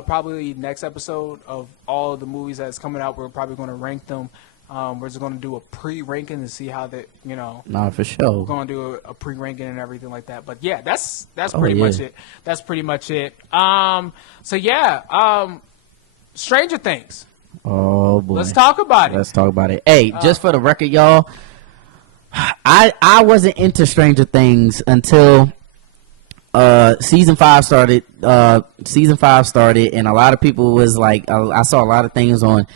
probably next episode of all of the movies that's coming out. We're probably going to rank them. We're just going to do a pre-ranking to see how that, Nah, for sure. we're going to do a pre-ranking and everything like that. But yeah, that's pretty much it. That's pretty much it. So yeah, Stranger Things. Oh boy. Let's talk about it. Let's talk about it. Hey, just for the record, y'all, I wasn't into Stranger Things until season 5 started. Season 5 started, and a lot of people was like, I saw a lot of things on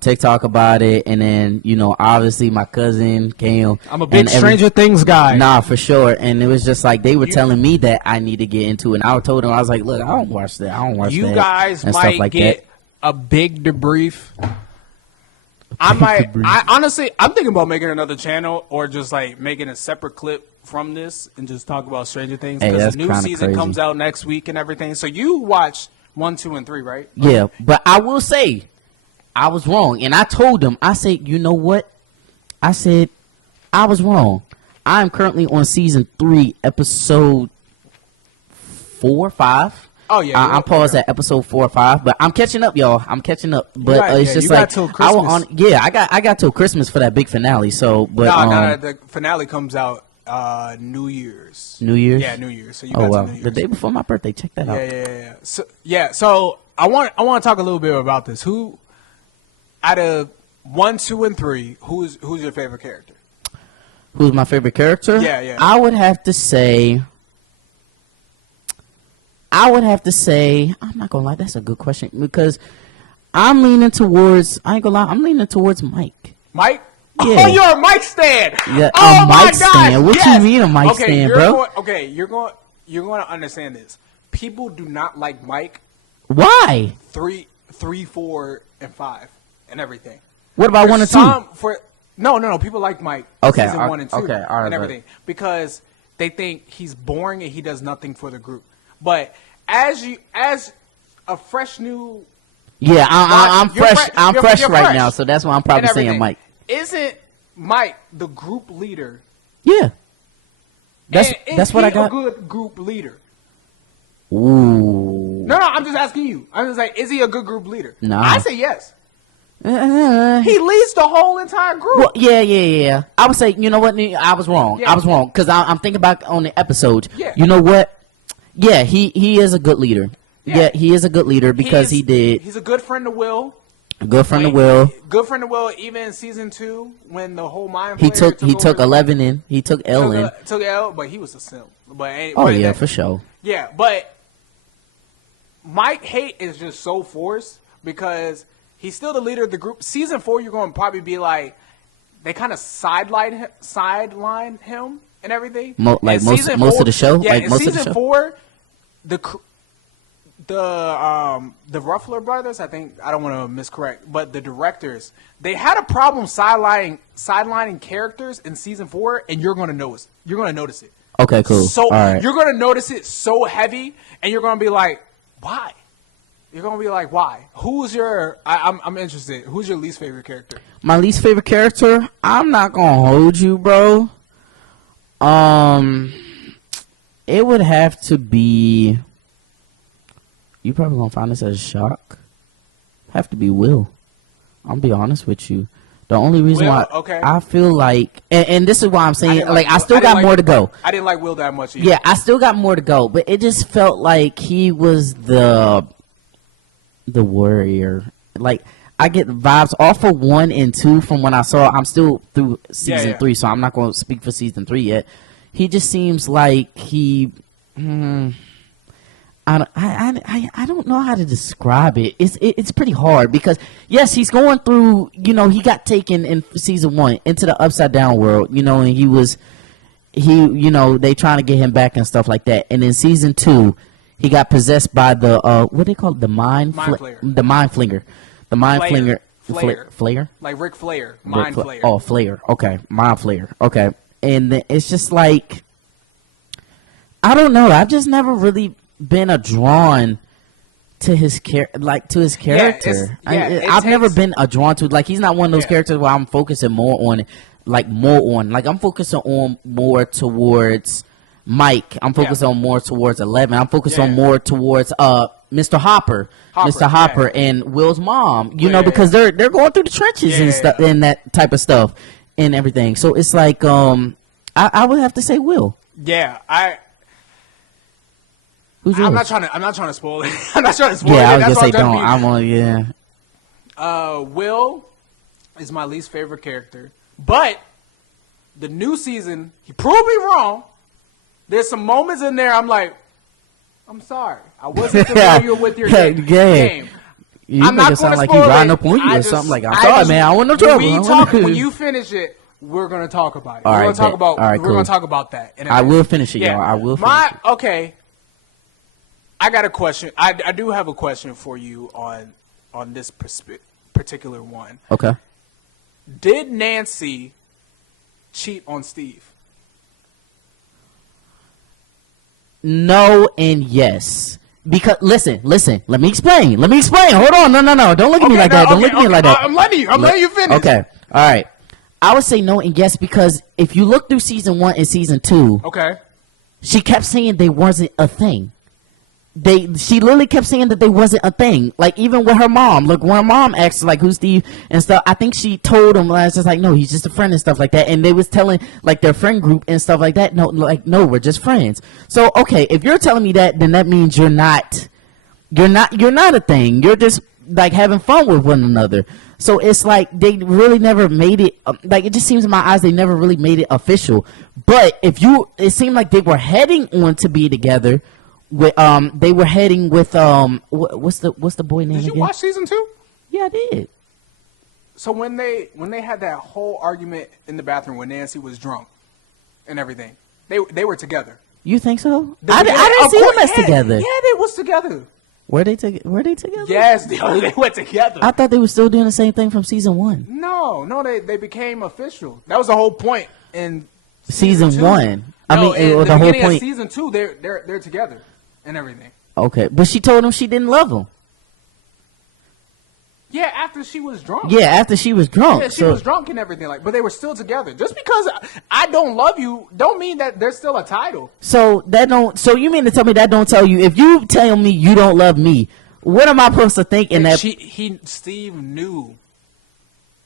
TikTok about it, and then obviously my cousin came. I'm a big Stranger Things guy. Nah, for sure. And it was just like they were telling me that I need to get into it, and I told them, I was like, look, I don't watch that. I don't watch that. You guys and might stuff like get that. a big debrief. I honestly, I'm thinking about making another channel or just like making a separate clip from this and just talk about Stranger Things, Hey, because that's the new kinda season crazy. comes out next week and everything. So you watched 1, 2, and 3, right? Yeah, but I will say I was wrong, and I told them, I said, you know what? I said I was wrong. I am currently on season 3, episode 4 or 5. Oh yeah, I'm paused at episode 4 or 5, but I'm catching up, y'all. I'm catching up, but it's just you like got till Christmas. I got till Christmas for that big finale. So, but no, the finale comes out New Year's. New Year's. Yeah, New Year's. So you Oh got wow, till New Year's. the day before my birthday. Check that out. Yeah. So I want to talk a little bit about this. Who out of 1, 2, and 3, who's your favorite character? Who's my favorite character? Yeah. I would have to say. I'm not gonna lie, that's a good question, because I'm leaning towards. I ain't gonna lie, I'm leaning towards Mike. Mike? Yeah. Oh, you're a Mike stan. Yeah, oh a my Mike gosh, stan. What yes. you mean a Mike stan, bro? You're going to understand this. People do not like Mike Why? 3, 4, and 5 and everything. What about 1 and 2? No. People like Mike. Okay, Season 1 and 2 okay, all right, and everything because they think he's boring and he does nothing for the group. But as a fresh new Yeah, I'm You're fresh. I'm you're fresh right fresh now, so that's why I'm probably and saying everything, Mike. isn't Mike the group leader? Yeah, that's And is what I he got. a good group leader? Ooh. No, I'm just asking you. I'm just like, is he a good group leader? Nah. I say yes. Uh, He leads the whole entire group. Well, yeah. I would say, you know what? I was wrong. Yeah. I was wrong because I'm thinking back on the episode. Yeah. You know what? Yeah, he is a good leader. Yeah, he is a good leader because he did. He's a good friend to Will. A good friend of Will. Good friend of Will. Even in season 2, when the whole mind He flayer took over, 11 in. He took L in. took L, but he was a simp. But Oh yeah, for sure. Yeah, but Mike hate is just so forced because he's still the leader of the group. Season 4, you're going to probably be like, they kind of sideline him and everything. Like In most season of 4 the show. Yeah, Like in most of the season show. 4, the Ruffler brothers, I think, I don't want to miscorrect, but the directors, they had a problem sidelining characters in season 4, and you're going to notice. You're going to notice it. Okay, cool. So All right. you're going to notice it so heavy, and you're going to be like, why? You're going to be like, why? Who's your? I'm interested. Who's your least favorite character? My least favorite character. I'm not gonna hold you, bro. It would have to be. You probably gonna find this as a shock. Have to be Will. I'm be honest with you. The only reason Will, why okay. I feel like, and this is why I'm saying, didn't like I Will. still I didn't got more to go. I didn't like Will that much either. Yeah, I still got more to go, but it just felt like he was the warrior. Like I get vibes off of 1 and 2 from when I saw. I'm still through season 3, so I'm not going to speak for season 3 yet. He just seems like he. I don't know how to describe it. It's pretty hard because yes, he's going through. He got taken in season 1 into the upside down world. And they trying to get him back and stuff like that. And in season 2, he got possessed by the what they call it, the mind flayer. The mind flinger. The mind flinger. Flayer. Like Ric Flair. Mind Flayer. Oh, Flayer. Okay, mind flayer. Okay, and it's just like I don't know. I've just never really been drawn to his character. I've never been drawn to, like, he's not one of those characters where I'm focusing more on I'm focusing on more towards Mike. I'm focused on more towards 11. I'm focused on more towards Mr. Hopper, Mr. Hopper, and Will's mom. You know, because they're going through the trenches and stuff and that type of stuff and everything. So it's like I would have to say Will. Yeah, Who's yours? I'm not trying to spoil it. I'm not trying to spoil it. Yeah, I was That's gonna say what don't. I'm on Will is my least favorite character, but the new season he proved me wrong. There's some moments in there I'm like, I'm sorry, I wasn't familiar with your game. You I'm make not it sound gonna like spoil you riding it. up on you or just, something. Like, I'm sorry, man. I want no trouble. When you finish it, we're gonna talk about it. All we're right, gonna talk bet. about. All right, we're cool. gonna talk about that. I will finish it, y'all. I will finish it. Okay. I got a question. I do have a question for you on this particular one. Okay. Did Nancy cheat on Steve? No and yes. Because listen. Let me explain. Hold on. No. Don't look at me like that. Don't look at me like that. I'm letting you finish. Okay. All right. I would say no and yes because if you look through season 1 and season 2, Okay. she kept saying they wasn't a thing. She literally kept saying that they wasn't a thing. Like even with her mom, look, when her mom asked like who's Steve and stuff, I think she told him like just like no, he's just a friend and stuff like that. And they was telling like their friend group and stuff like that. No, we're just friends. So okay, if you're telling me that, then that means you're not a thing. You're just like having fun with one another. So it's like they really never made it. Like it just seems in my eyes they never really made it official. But it seemed like they were heading on to be together. They were heading with what's the boy name? Did you again? watch season 2? Yeah, I did. So when they had that whole argument in the bathroom when Nancy was drunk and everything, they were together. You think so? I didn't see them as together. Yeah, they was together. Were they together? Yes, they went together. I thought they were still doing the same thing from season 1. No, they became official. That was the whole point in season 1. I mean, the whole point. Of season 2, they're together and everything. Okay, but she told him she didn't love him. Yeah, after she was drunk. Yeah, after she was drunk. Yeah, she was drunk and everything, but they were still together. Just because I don't love you, don't mean that there's still a title. So you mean to tell me that don't tell you if you tell me you don't love me, what am I supposed to think in that? Steve knew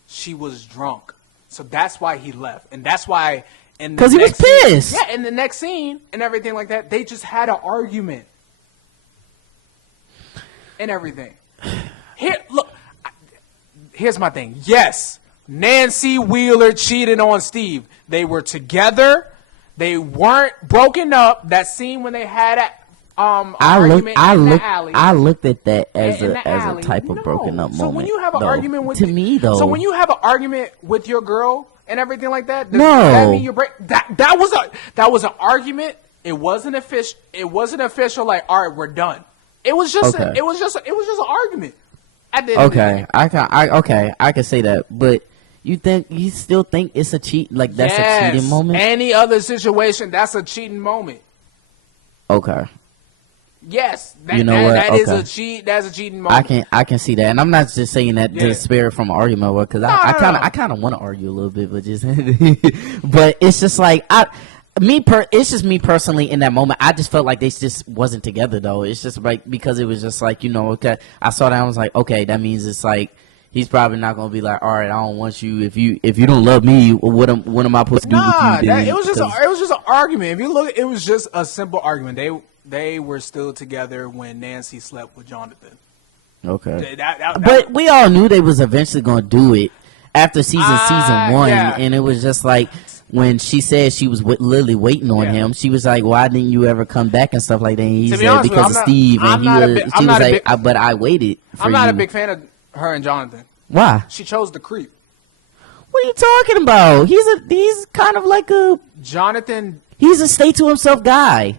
she was drunk, so that's why he left, and that's why because he was pissed. Yeah, in the next scene and everything like that, they just had an argument and everything. Here's my thing. Yes, Nancy Wheeler cheated on Steve. They were together. They weren't broken up. That scene when they had argument in the alley. I looked at that as a type of broken up moment. So when you have an argument with so when you have an argument with your girl and everything like that, does that mean you're that was an argument. It wasn't official. It wasn't official. Like, all right, we're done. It was just an argument. Okay, I can say that, but you still think it's a cheat? Like that's a cheating moment? Any other situation, that's a cheating moment. Okay. Yes, that is a cheat. That's a cheating moment. I can see that, and I'm not just saying that to spare it from an argument, because I kind of want to argue a little bit, but just but it's just like it's just me personally in that moment. I just felt like they just wasn't together though. It's just like because it was just like okay. I saw that and I was like, okay, that means it's like he's probably not gonna be like, all right, I don't want you. If you don't love me, what am I supposed to do with you? It was just an argument. If you look, it was just a simple argument. They were still together when Nancy slept with Jonathan. Okay, but we all knew they was eventually gonna do it after season 1, and it was just like. When she said she was literally waiting on him, she was like, "Why didn't you ever come back and stuff like that?" And he said, "Because of Steve." And she was like, "But I waited for you." I'm not a big fan of her and Jonathan. Why? She chose the creep. What are you talking about? He's kind of like a Jonathan. He's a stay to himself guy.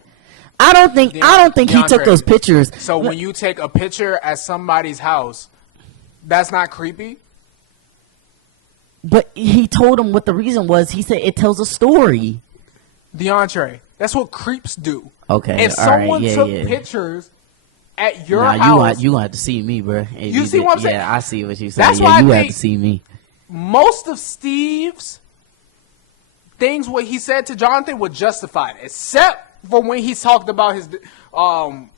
I don't think he took those pictures. So when you take a picture at somebody's house, that's not creepy. But he told him what the reason was. He said it tells a story. DeAndre, that's what creeps do. Okay, if someone took pictures at your house, you gonna have to see me, bro. You see what I'm saying? Yeah, I see what you're saying. That's why you have to see me. Most of Steve's things, what he said to Jonathan, were justified, except for when he talked about his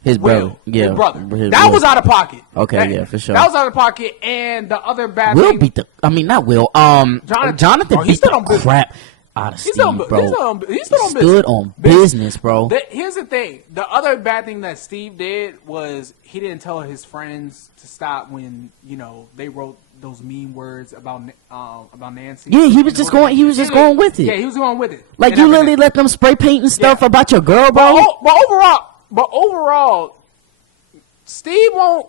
His brother. Will, Yeah, his brother. his That Will. was out of pocket. Okay, yeah, for sure. That was out of pocket. And the other bad Will thing, beat the. I mean, not Will. Jonathan Bro, he's beat still the on business. crap out of He's Steve, still, bro. he's still on business. Stood on business, bro. Here's the thing. The other bad thing that Steve did was he didn't tell his friends to stop when, they wrote those mean words about Nancy. Yeah, he was just going. He was just going with it. Yeah, he was going with it. Like, you literally let them spray paint and stuff about your girl, bro. But overall, Steve won't.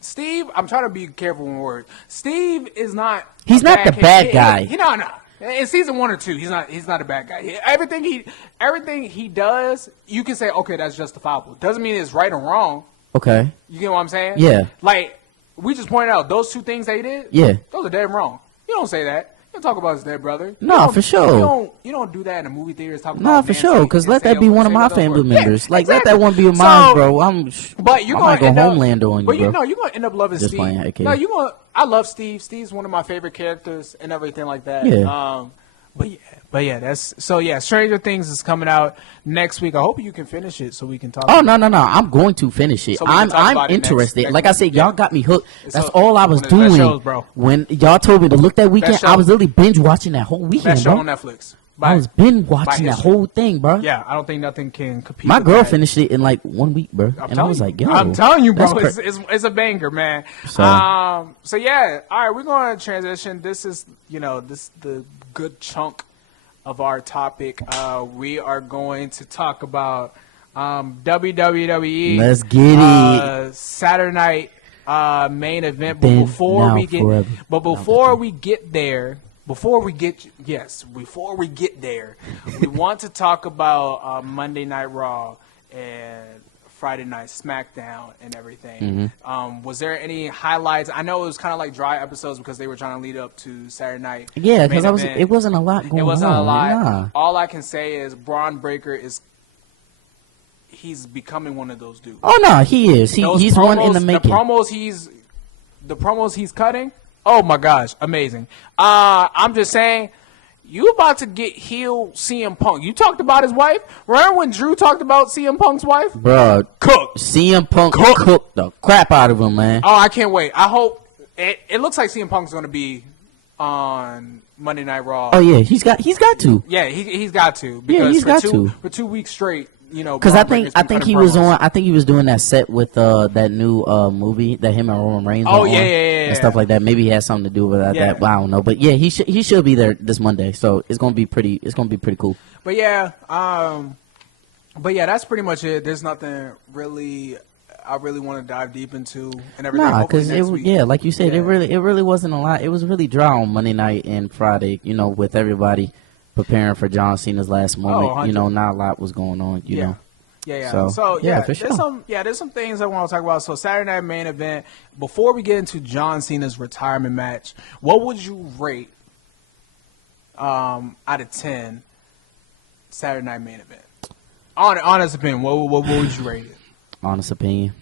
Steve, I'm trying to be careful with words. Steve is not. He's not the bad guy. No. In season 1 or 2, he's not a bad guy. Everything he does, you can say, okay, that's justifiable. Doesn't mean it's right or wrong. Okay. You get what I'm saying? Yeah. Like, we just pointed out those 2 things they did. Yeah. Those are dead wrong. You don't say that. You don't talk about his dead brother. No, for sure. You don't do that in the movie theaters. Talking No, about for Nancy sure. Because and let say, that be one of say my those family words. members. Yeah, like, exactly. let that one be of mine, bro. But you're I might gonna go end up, Homelander on you, but bro. you're gonna end up loving Just Steve. playing, AK. No, I love Steve. Steve's one of my favorite characters and everything like that. Yeah. But yeah, that's so. Yeah, Stranger Things is coming out next week. I hope you can finish it so we can talk. Oh no! I'm going to finish it. So we can talk I'm about it interested. next like I week. said, y'all got me hooked. That's So, all I was one of the best doing. shows, bro. When y'all told me to look that weekend, show. I was literally binge watching that whole weekend, Best show bro. on Netflix. I was binge watching that history. whole thing, bro. Yeah, I don't think nothing can compete. My with girl that. finished it in like 1 week, bro, and I was like, "Yo, I'm telling you, bro, that's it's a banger, man." So- So yeah, all right, we're going to transition. This is this the good chunk of our topic. We are going to talk about WWE. Let's get it. Saturday night main event. Then, But before now, we get, forever. before we get there. Before we get there, we want to talk about Monday Night Raw and Friday Night SmackDown and everything. Mm-hmm. Was there any highlights? I know it was kind of like dry episodes because they were trying to lead up to Saturday night. Yeah, main because event. it wasn't a lot going on. It wasn't a lot. Nah. All I can say is Braun Breaker he's becoming one of those dudes. Oh no, he is. He's one in the making. The promos he's cutting. Oh my gosh, amazing! I'm just saying, you about to get heel CM Punk. You talked about his wife. Remember when Drew talked about CM Punk's wife? Bro, CM Punk cooked the crap out of him, man. Oh, I can't wait. I hope it looks like CM Punk's going to be on Monday Night Raw. Oh yeah, he's got to. Yeah, he's got to. Yeah, Because he's got to. For 2 weeks straight. Because I think he was on. I think he was doing that set with that new movie that him and Roman Reigns. Oh are yeah, on, and stuff like that. Maybe he has something to do with that. Yeah. But I don't know. But yeah, he should be there this Monday. So it's gonna be pretty. It's gonna be pretty cool. But yeah, that's pretty much it. There's nothing really. I really want to dive deep into and everything. Nah, because like you said, Yeah. it really wasn't a lot. It was really dry on Monday night and Friday. With everybody preparing for John Cena's last moment. 100. Not a lot was going on. You know. Yeah. So, yeah, for sure. There's some things I want to talk about. So Saturday night main event. Before we get into John Cena's retirement match, what would you rate out of 10 Saturday night main event? Honest opinion, what would you rate it? Honest opinion.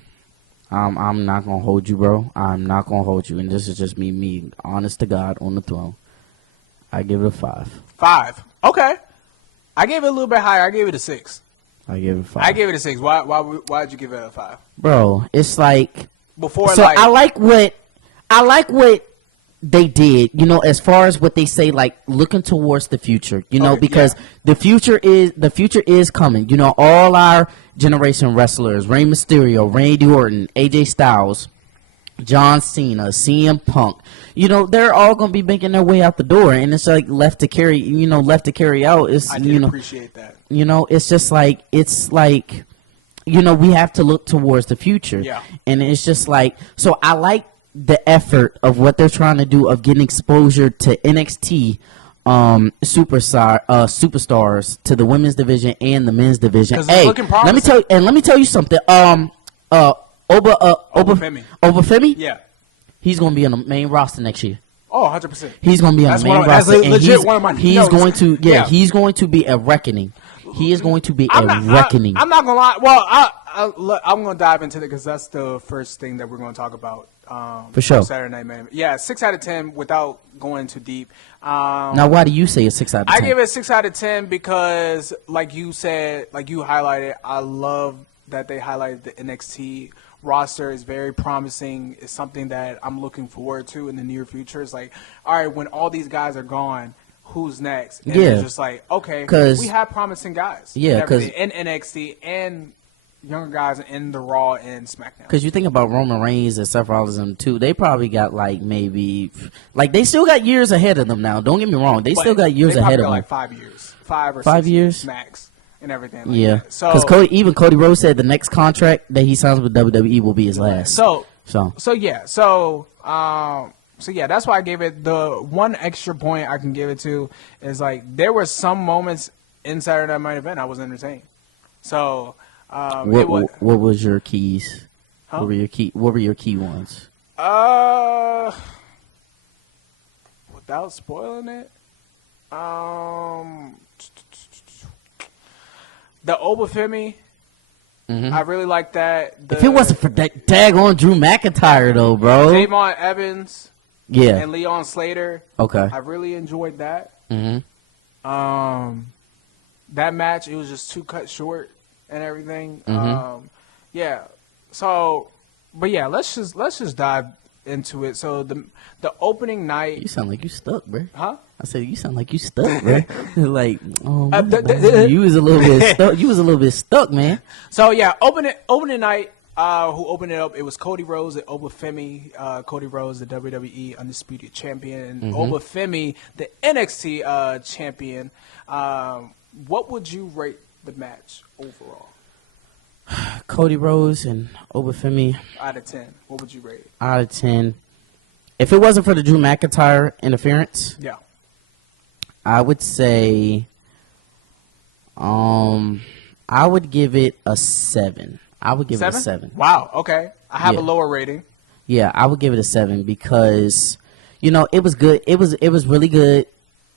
I'm not gonna hold you, bro. I'm not gonna hold you, and this is just me, honest to God, on the throne. I give it a 5. 5. Okay. I gave it a little bit higher. I gave it a 6. I give it a 5. I gave it a 6. Why'd you give it a 5? Bro, it's like before. So I like what they did. As far as what they say, like looking towards the future. Because the future is coming. All our generation wrestlers: Rey Mysterio, Randy Orton, AJ Styles, John Cena, CM Punk. They're all gonna be making their way out the door, and it's like left to carry out. It's I did appreciate that. It's just like we have to look towards the future. Yeah. And it's just like, so I like the effort of what they're trying to do of getting exposure to NXT superstars to the women's division and the men's division. Hey, let me tell you something. Obafemi? Yeah. He's going to be on the main roster next year. Oh, 100%. He's going to be on the main roster. Legit one of my he's going to be a reckoning. He is going to be a reckoning. I'm not gonna lie. Well, I'm going to dive into it because that's the first thing that we're going to talk about. For sure. Saturday Night Main Event. Yeah, 6 out of 10 without going too deep. Now, why do you say a 6 out of 10? I give it a 6 out of 10 because, like you said, like you highlighted, I love that they highlighted the NXT roster is very promising. It's something that I'm looking forward to in the near future. It's like, all right, when all these guys are gone, who's next? And it's just like, okay, we have promising guys. Yeah, because in NXT and younger guys in the Raw and SmackDown. Because you think about Roman Reigns and Seth Rollins and them too, they probably got like maybe like they still got years ahead of them now. Don't get me wrong, they still got years ahead of them. Like 5 years, 5 or 5 6 years max, and everything. Yeah, so because Cody Rhodes said the next contract that he signs with WWE will be his last. So yeah, that's why I gave it the one extra point I can give it to is like there were some moments in Saturday Night Main Event I was entertained. So. What was your keys? Huh? What were your key ones? Without spoiling it, the Obafemi. Mm-hmm. I really like that. If it wasn't for that daggone Drew McIntyre though, bro. Davon Evans. Yeah. And Leon Slater. Okay. I really enjoyed that. Mm-hmm. That match, it was just too cut short. And everything, mm-hmm. Let's just dive into it. So the opening night, you sound like you stuck, bro. Huh? I said you sound like you stuck, bro. Like, you was a little bit stuck. You was a little bit stuck, man. So yeah, opening night. Who opened it up? It was Cody Rhodes and Obafemi. Cody Rhodes, the WWE Undisputed Champion, and mm-hmm. Obafemi, the NXT champion. What would you rate the match overall? Cody Rhodes and Obafemi. Out of 10, what would you rate it? Out of 10. If it wasn't for the Drew McIntyre interference, yeah, I would say, I would give it a 7. I would give it a 7. Wow. Okay, I have a lower rating. Yeah, I would give it a 7 because, it was good. It was really good.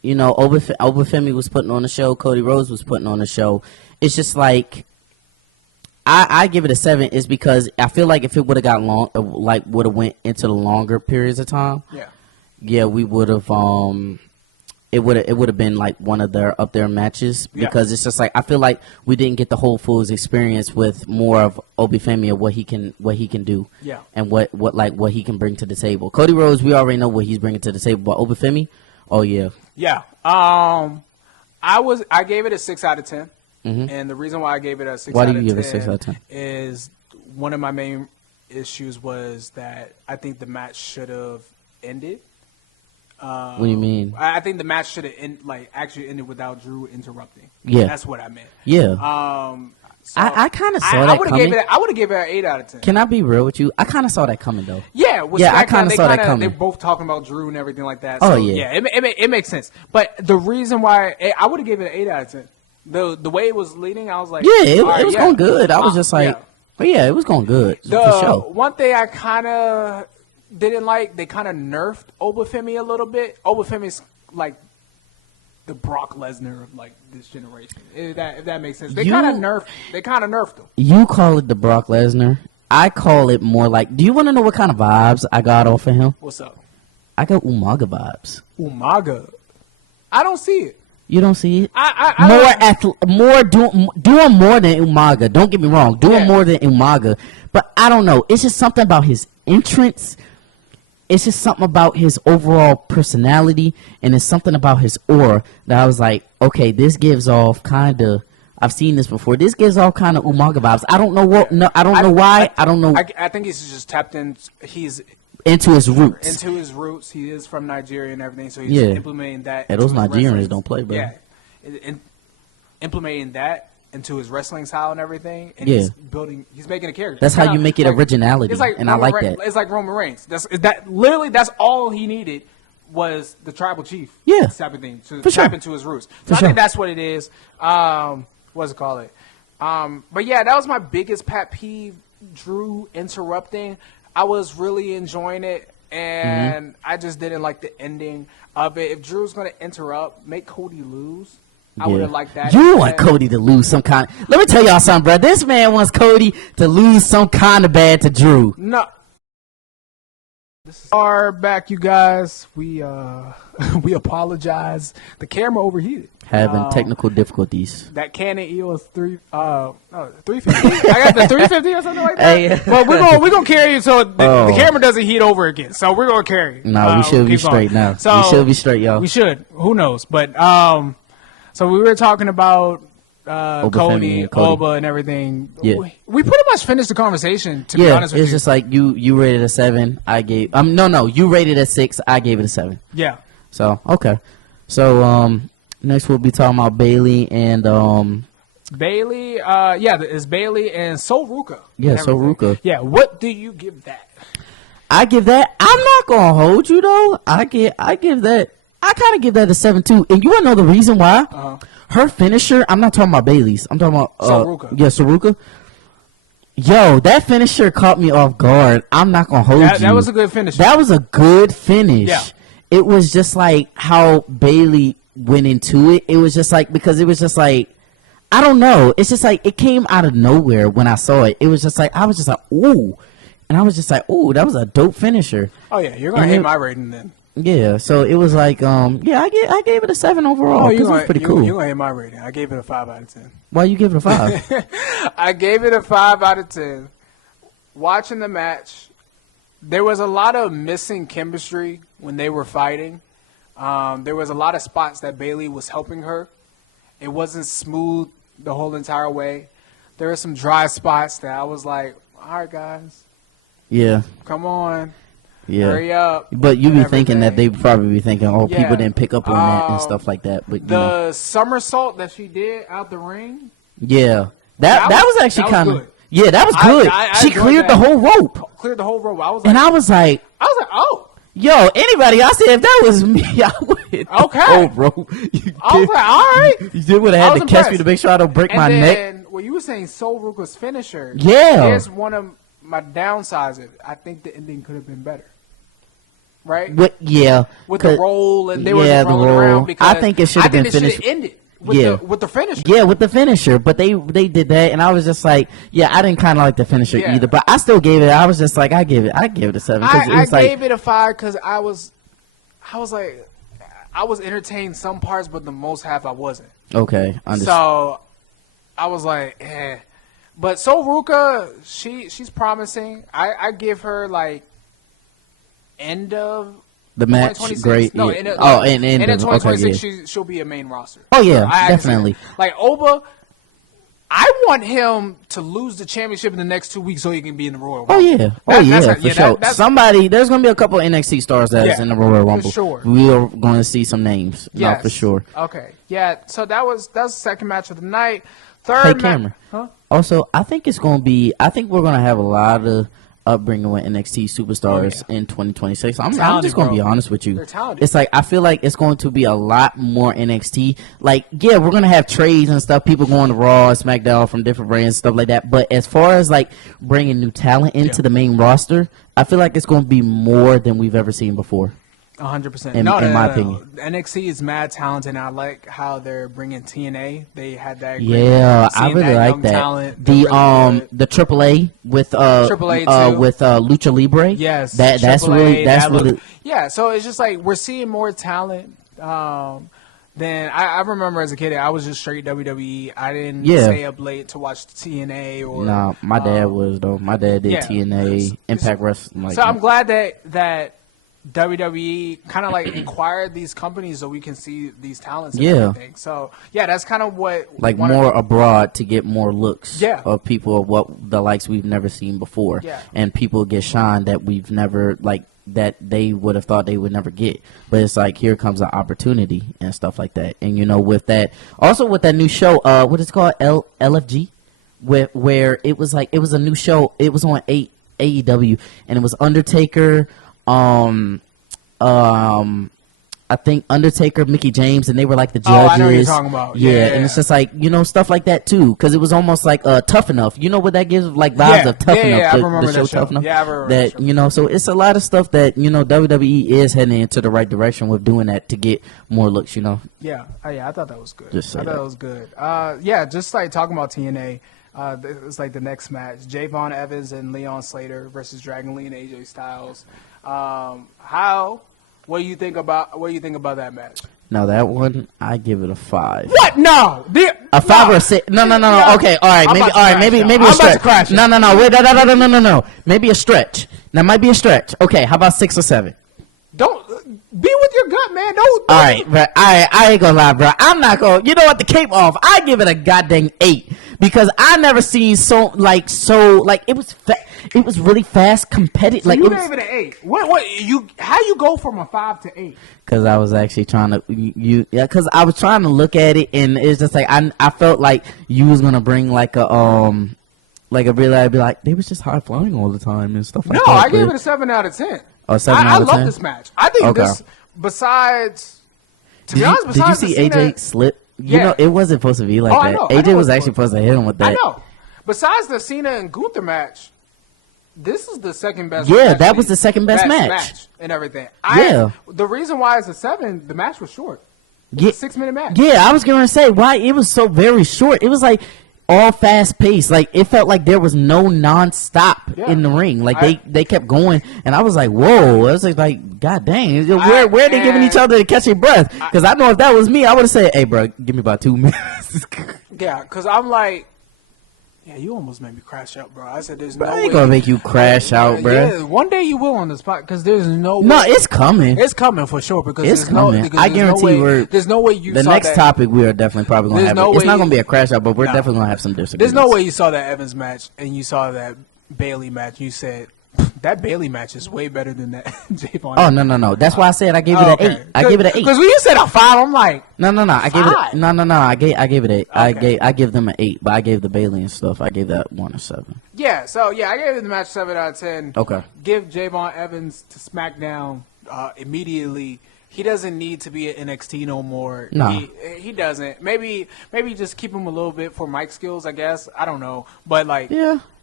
Obafemi was putting on the show. Cody Rhodes was putting on the show. It's just like I give it a 7 is because I feel like if it would have got long, like would have went into the longer periods of time. Yeah, we would have. It would have been like one of their up there matches because it's just like I feel like we didn't get the whole Fools experience with more of Obafemi of what he can do. Yeah, and what he can bring to the table. Cody Rhodes, we already know what he's bringing to the table, but Obafemi, oh yeah. Yeah. I gave it a 6 out of 10. Mm-hmm. And the reason why I gave it a 6 why out of 10 do you give it a 6 out of 10? Is one of my main issues was that I think the match should have ended. What do you mean? I think the match should have actually ended without Drew interrupting. Yeah. That's what I meant. Yeah. So I kind of saw that coming. I would have given it an 8 out of 10. Can I be real with you? I kind of saw that coming, though. Yeah, I kind of saw that coming. They're both talking about Drew and everything like that. So, yeah, it makes sense. But the reason why I would have given it an 8 out of 10. The way it was leading, I was like, it was going good. I was just like, it was going good. For sure. One thing I kind of didn't like, they kind of nerfed Obafemi a little bit. Obafemi's like the Brock Lesnar of like this generation. If that makes sense. They kind of nerfed him. You call it the Brock Lesnar. I call it more like. Do you want to know what kind of vibes I got off of him? What's up? I got Umaga vibes. Umaga. I don't see it. You don't see it? More doing more than Umaga. Don't get me wrong, doing more than Umaga. But I don't know. It's just something about his entrance. It's just something about his overall personality, and it's something about his aura that I was like, okay, this gives off kind of. I've seen this before. This gives off kind of Umaga vibes. I don't know what. No, I don't know why. I don't know. I think he's just tapped in. He's into his roots. Into his roots. He is from Nigeria and everything, so he's implementing that. Yeah, those Nigerians don't play, bro. Yeah, implementing that into his wrestling style and everything, and he's making a character. That's how you make it originality, and I like that. It's like Roman Reigns. That's all he needed was the tribal chief. Yeah, type of thing to tap into his roots. So I think that's what it is. What's it called? But yeah, that was my biggest pet peeve. Drew interrupting. I was really enjoying it, and I just didn't like the ending of it. If Drew's going to interrupt, make Cody lose. I would have liked that. You want Cody to lose some kind. Let me tell y'all something, bro. This man wants Cody to lose some kind of bad to Drew. No. This is our back, you guys. We we apologize. The camera overheated. Having technical difficulties. That Canon EOS 350. I got the 350 or something like that. Hey. But we're gonna carry it so the camera doesn't heat over again. So we're gonna carry it. No, we should be straight now. So we should be straight, y'all. We should. Who knows? But so we were talking about Cody, Oba, and everything. Yeah. We pretty much finished the conversation. To be honest with you, it's just like you rated a 7. I gave no. You rated a 6. I gave it a 7. Yeah. So okay. So next we'll be talking about Bailey and Bailey. It's Bailey and Sol Ruka. Yeah, Sol Ruka. Yeah. What do you give that? I give that. I'm not gonna hold you though. I give that. I kind of give that a 7 too. And you wanna know the reason why? Her finisher. I'm not talking about Bailey's. I'm talking about Sol Ruka. Yeah, Sol Ruka. Yo, that finisher caught me off guard. I'm not gonna hold you. That was a good finish. That was a good finish. Yeah. It was just like how Bailey went into it. It was just like because it was just like I don't know. It's just like it came out of nowhere when I saw it. It was just like I was just like ooh, and I was just like ooh, that was a dope finisher. Oh yeah, you're gonna hate my rating then. Yeah, so it was like I gave it a 7 overall because it was pretty cool. You're gonna hate my rating. I gave it a 5 out of 10. Why you give it a 5? I gave it a 5 out of 10. Watching the match, there was a lot of missing chemistry when they were fighting. There was a lot of spots that Bailey was helping her. It wasn't smooth the whole entire way. There were some dry spots that I was like, all right, guys. Yeah. Come on. Yeah. Hurry up. But you be thinking that they probably be thinking, oh, people didn't pick up on that and stuff like that. But the somersault that she did out the ring. Yeah. That was actually kind of. Yeah, that was good. She cleared the whole rope. Cleared the whole rope. I was like, oh. Yo, anybody, I said if that was me, I would hit the whole rope. I was like, all right. You would have had to catch me to make sure I don't break my neck. And when you were saying Sol Ruka's finisher, yeah, here's one of my downsides. I think the ending could have been better. Right? With the roll, and they were just rolling around because I think it should have been finished. Ended with the finisher. Yeah, with the finisher. But they did that, and I was just like, yeah, I didn't kind of like the finisher either. But I still gave it. I was just like, I give it a 7. I gave it a 5 because I was like, I was entertained some parts, but the most half I wasn't. Okay, so I was like, eh. But Sol Ruka, she's promising. I give her like end of the match, great. No, end of 2026, she'll be a main roster. Oh yeah, definitely. Like Oba, I want him to lose the championship in the next 2 weeks so he can be in the Royal Rumble. Oh yeah, for sure. There's gonna be a couple of NXT stars that's in the Royal Rumble. For sure. We are going to see some names. Yes. No, for sure. Okay. Yeah. So that was the second match of the night. Third. Hey, Cameron. Also, I think we're going to have a lot of upbringing with NXT superstars in 2026. I'm just going to be honest with you. They're talented. It's like I feel like it's going to be a lot more NXT. Like, yeah, we're going to have trades and stuff, people going to Raw, SmackDown from different brands, stuff like that. But as far as like bringing new talent into the main roster, I feel like it's going to be more than we've ever seen before. 100%. In my opinion, NXT is mad talented, and I like how they're bringing TNA. They had that. I really like that. Talent, the AAA with Lucha Libre. Yes, that's really. Yeah, so it's just like we're seeing more talent. Then I remember as a kid, I was just straight WWE. I didn't stay up late to watch TNA or. Nah, my dad was though. My dad did TNA, Impact Wrestling. So I'm glad that WWE kind of like acquired these companies so we can see these talents and everything. So that's kind of what more abroad to get more looks of people of what the likes we've never seen before. And people get shined that we've never that they would have thought they would never get. But it's like here comes an opportunity and stuff like that. And with that new show, what is it called? LFG, where it was a new show. It was on AEW and it was Undertaker. I think Undertaker, Mickey James, and they were like the Oh, judges. I know what you're talking about. Yeah, and it's just like, stuff like that too, because it was almost like Tough Enough. You know what that gives, like vibes of Tough Enough. Yeah, I the remember show that show. Tough Enough. Yeah, I remember that show. So it's a lot of stuff that WWE is heading into the right direction with doing that to get more looks. Yeah, I thought that was good. Just say I thought that was good. Yeah, just like talking about TNA. It was like the next match: Javon Evans and Leon Slater versus Dragon Lee and AJ Styles. What do you think about that match? Now that one, I give it a 5. What? No, a 5 or a 6? No. Okay, all right, maybe a I'm stretch. about to crash No. Wait, no. Maybe a stretch. That might be a stretch. Okay, how about 6 or 7? Don't be with your gut, man. Don't. All right, bro. I ain't gonna lie, bro. I'm not gonna. You know what? The cape off. I give it a goddamn 8 because I never seen so it was. It was really fast, competitive. So like you gave it an 8. How you go from a 5 to 8? Because I was actually trying to because I was trying to look at it, and it's just like I felt like you was gonna bring like a really, I'd be like, they was just high flying all the time and stuff like that. No, I gave it a 7 out of 10. Oh, 7 out of 10? I love this match. I think this, besides, to be honest, did you see AJ slip? It wasn't supposed to be like that. AJ was actually supposed to hit him with that. I know. Besides the Cena and Gunther match, this is the second best. Yeah, that was the second best match and everything. The reason why it's a 7, the match was short. It's a 6-minute match. Yeah, I was going to say why it was so very short. It was like all fast paced. Like it felt like there was no nonstop in the ring. Like they kept going, and I was like, whoa! I was like, God dang, where are they giving each other to catch their breath? Because I know if that was me, I would have said, hey, bro, give me about 2 minutes. Yeah, because I'm like. Yeah, you almost made me crash out, bro. I said there's no way. I ain't gonna make you crash out, bro. Yeah, one day you will on the spot because there's no way. No, it's coming. It's coming for sure because it's coming. I guarantee there's no way you the saw next that. topic we are definitely probably gonna have. It's not gonna be a crash out, but we're definitely gonna have some disagreements. There's no way you saw that Evans match and you saw that Bailey match. You said that Bailey match is way better than that Javon. Oh no. That's why I said I gave it an 8. I gave it an 8 because when you said a 5, I'm like no. I gave it no. I gave it 8. Okay. I give them an 8, but I gave the Bailey and stuff. I gave that 1 or 7. Yeah. So I gave the match 7 out of 10. Okay. Give Javon Evans to SmackDown immediately. He doesn't need to be at NXT no more. No. He doesn't. Maybe just keep him a little bit for mic skills, I guess. I don't know. But like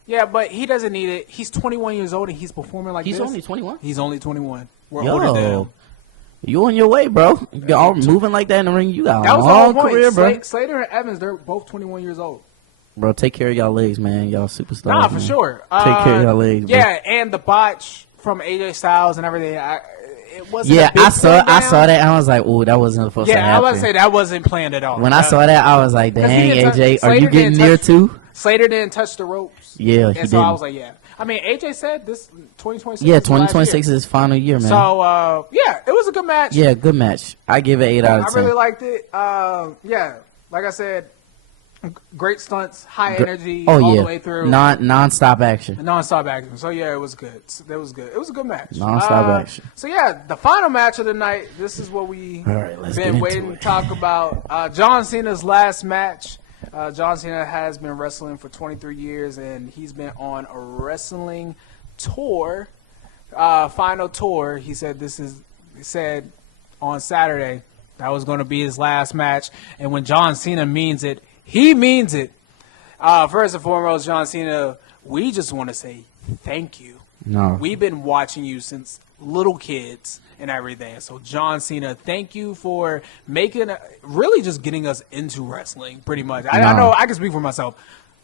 yeah, but he doesn't need it. He's 21 years old and he's performing like this. He's only 21? He's only 21. We're older than him. You on your way, bro. You're all moving like that in the ring. You got a long career, bro. Slater and Evans, they're both 21 years old. Bro, take care of y'all legs, man. Y'all superstars. Nah, for man. sure. Take care of y'all legs, bro. Yeah, and the botch from AJ Styles and everything. It wasn't I saw that and I was like, oh, that wasn't supposed to happen. Yeah, I was say that wasn't planned at all. When I saw that, I was like, dang, AJ, are you getting near too? Slater didn't touch the ropes. Yeah, and so I was like, yeah. I mean, AJ said this 2026. Yeah, 2026 is his final year, man. So, it was a good match. Yeah, good match. I give it 8 out of 10. I really liked it. Like I said, great stunts, high energy all the way through. Non-stop action. Non-stop action. So, it was good. It was good. It was a good match. Non-stop action. So, the final match of the night, this is what we've been waiting to talk about. John Cena's last match. John Cena has been wrestling for 23 years, and he's been on a wrestling tour, final tour. He said on Saturday that was going to be his last match, and when John Cena means it, he means it. First and foremost, John Cena, we just want to say thank you. No. We've been watching you since little kids and everything. So, John Cena, thank you for really just getting us into wrestling, pretty much. I know I can speak for myself.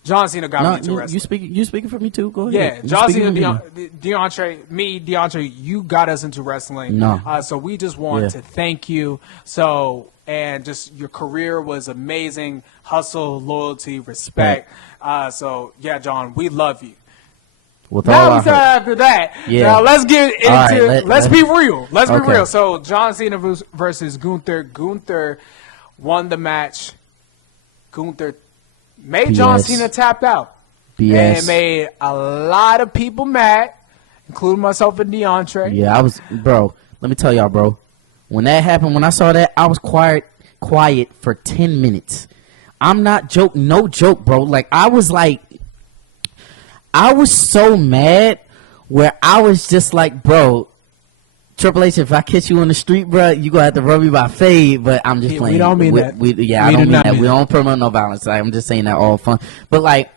John Cena got me into wrestling. You speaking for me too? Go ahead. Yeah, John Cena, DeAndre, you got us into wrestling. No. So we just want to thank you. So, and just your career was amazing. Hustle, loyalty, respect. John, we love you. Now after that, now let's get into let's be real. Let's be real. So John Cena versus Gunther. Gunther won the match. Gunther made John Cena tapped out. And it made a lot of people mad, including myself and DeAndre. Yeah, let me tell y'all, bro. When that happened, when I saw that, I was quiet for 10 minutes. I'm not no joke, bro. Like I was so mad where I was just like, bro, Triple H, if I catch you on the street, bro, you gonna have to rub me by fade. But I'm just playing. We don't mean that. I We don't do mean not that. mean We that. don't promote no violence. Like, I'm just saying that all fun. But like,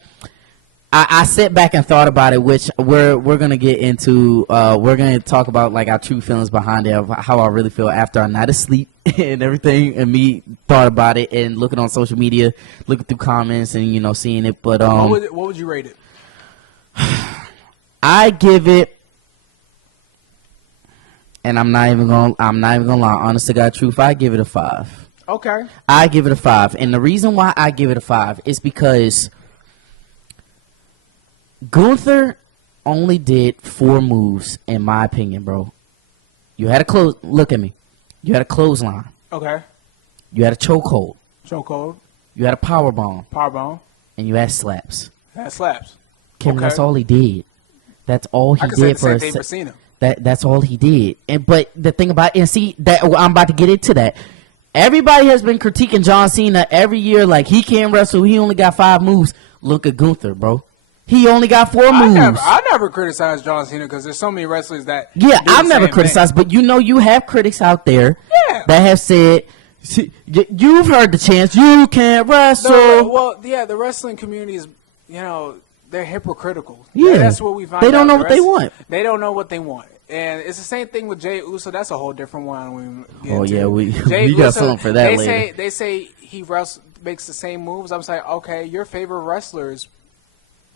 I sat back and thought about it, which we're gonna get into. We're gonna talk about like our true feelings behind it, of how I really feel after I'm not asleep and everything, and me thought about it and looking on social media, looking through comments and seeing it. But what would you rate it? I give it, and I'm not even gonna lie. Honest to God, truth, I give it a 5. Okay. I give it a 5, and the reason why I give it a 5 is because Gunther only did 4 moves, in my opinion, bro. You had a look at me. You had a clothesline. Okay. You had a chokehold. Chokehold. You had a power bomb, Powerbomb. and you had slaps. That slaps. Cameron, Okay. That's all he did. That's all he I could say did the for same a thing for Cena. That's all he did. But the thing about and see that I'm about to get into that. Everybody has been critiquing John Cena every year, like he can't wrestle. He only got 5 moves. Look at Gunther, bro. He only got 4 moves. I never criticized John Cena because there's so many wrestlers that. Yeah, do the I've never same criticized, but you have critics out there Yeah. that have said, see, you've heard the chants, you can't wrestle. The wrestling community is, they're hypocritical. Yeah. That's what we find. They don't out. know what they want. They don't know what they want, and it's the same thing with Jey Uso. That's a whole different one. We Jey got Uso, something for that later. They say he makes the same moves. I'm saying, okay, your favorite wrestlers,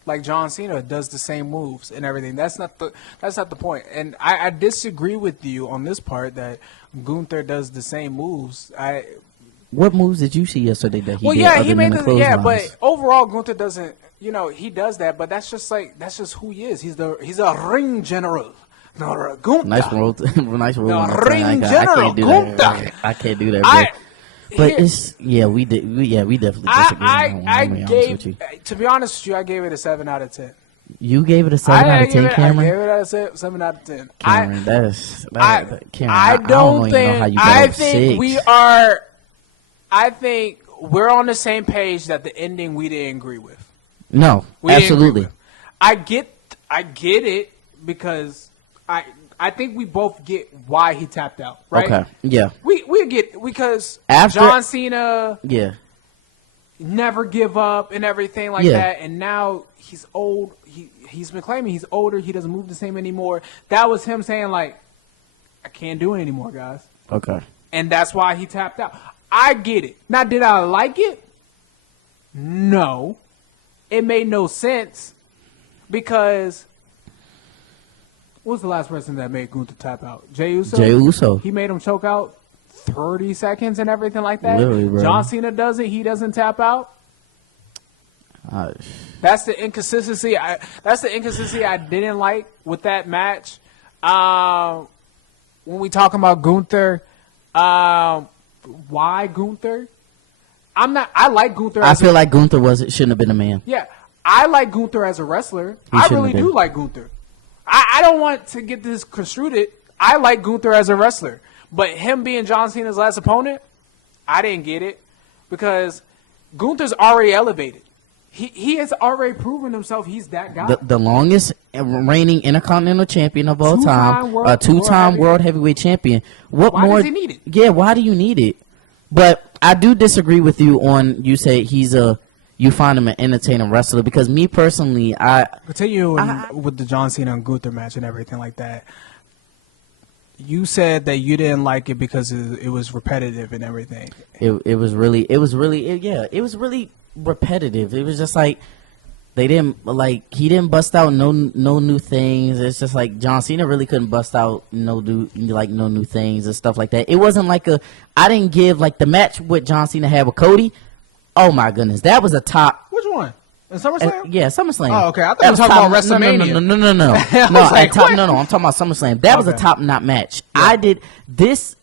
like John Cena, does the same moves and everything. That's not the point. And I disagree with you on this part that Gunther does the same moves. What moves did you see yesterday that he Well, did? yeah, other he than made the but clotheslines? overall Gunther doesn't. He does that, but that's just who he is. He's a ring general. No, Gunther. Nice roll, nice roll. No, on the ring tongue. general, I can't do Gunther. that. I can't do that, bro. But we definitely disagree. I I'm gonna be honest with gave, you. to be honest with you, I gave it a 7 out of 10. You gave it a 7 out of 10, I Cameron. gave it a 7 out of 10. Cameron, Cameron, I don't even know how think. you got I over think 6. we are. I think we're on the same page that the ending we didn't agree with. No, We didn't agree absolutely. with. I get it because I think we both get why he tapped out, right? Okay, yeah, We get because After- John Cena yeah. never give up and everything like Yeah. that, and now he's old. He's been claiming he's older. He doesn't move the same anymore. That was him saying like, I can't do it anymore, guys, Okay. and that's why he tapped out. I get it. Now, did I like it? No. It made no sense because what was the last person that made Gunther tap out? Jey Uso? Jey Uso. He made him choke out 30 seconds and everything like that. Literally, bro. John Cena does it. He doesn't tap out. That's the inconsistency. That's the inconsistency I didn't like with that match. When we talking about Gunther, why Gunther? I like Gunther. I feel like Gunther shouldn't have been a man. Yeah, I like Gunther as a wrestler. He I shouldn't really have been. do like Gunther. I don't want to get this construed. I like Gunther as a wrestler, but him being John Cena's last opponent, I didn't get it because Gunther's already elevated. He has already proven himself. He's that guy. The longest reigning Intercontinental Champion of all time, a 2-time World Heavyweight Champion. What Why more? does he need it? Yeah, why do you need it? But I do disagree with you on you say you find him an entertaining wrestler because me personally, Continuing with the John Cena and Gunther match and everything like that. You said that you didn't like it because it was repetitive and everything. it was really repetitive. It was just like he didn't bust out no new things. It's just like John Cena really couldn't bust out no new things and stuff like that. It wasn't like I didn't give like the match with John Cena had with Cody. Oh my goodness, that was a top. Which one? In SummerSlam? Yeah, SummerSlam. Oh, okay. I thought That you were was talking top- about WrestleMania. No. I No, was like, what? no. I'm talking about SummerSlam. That was a Okay. top knot match. I did this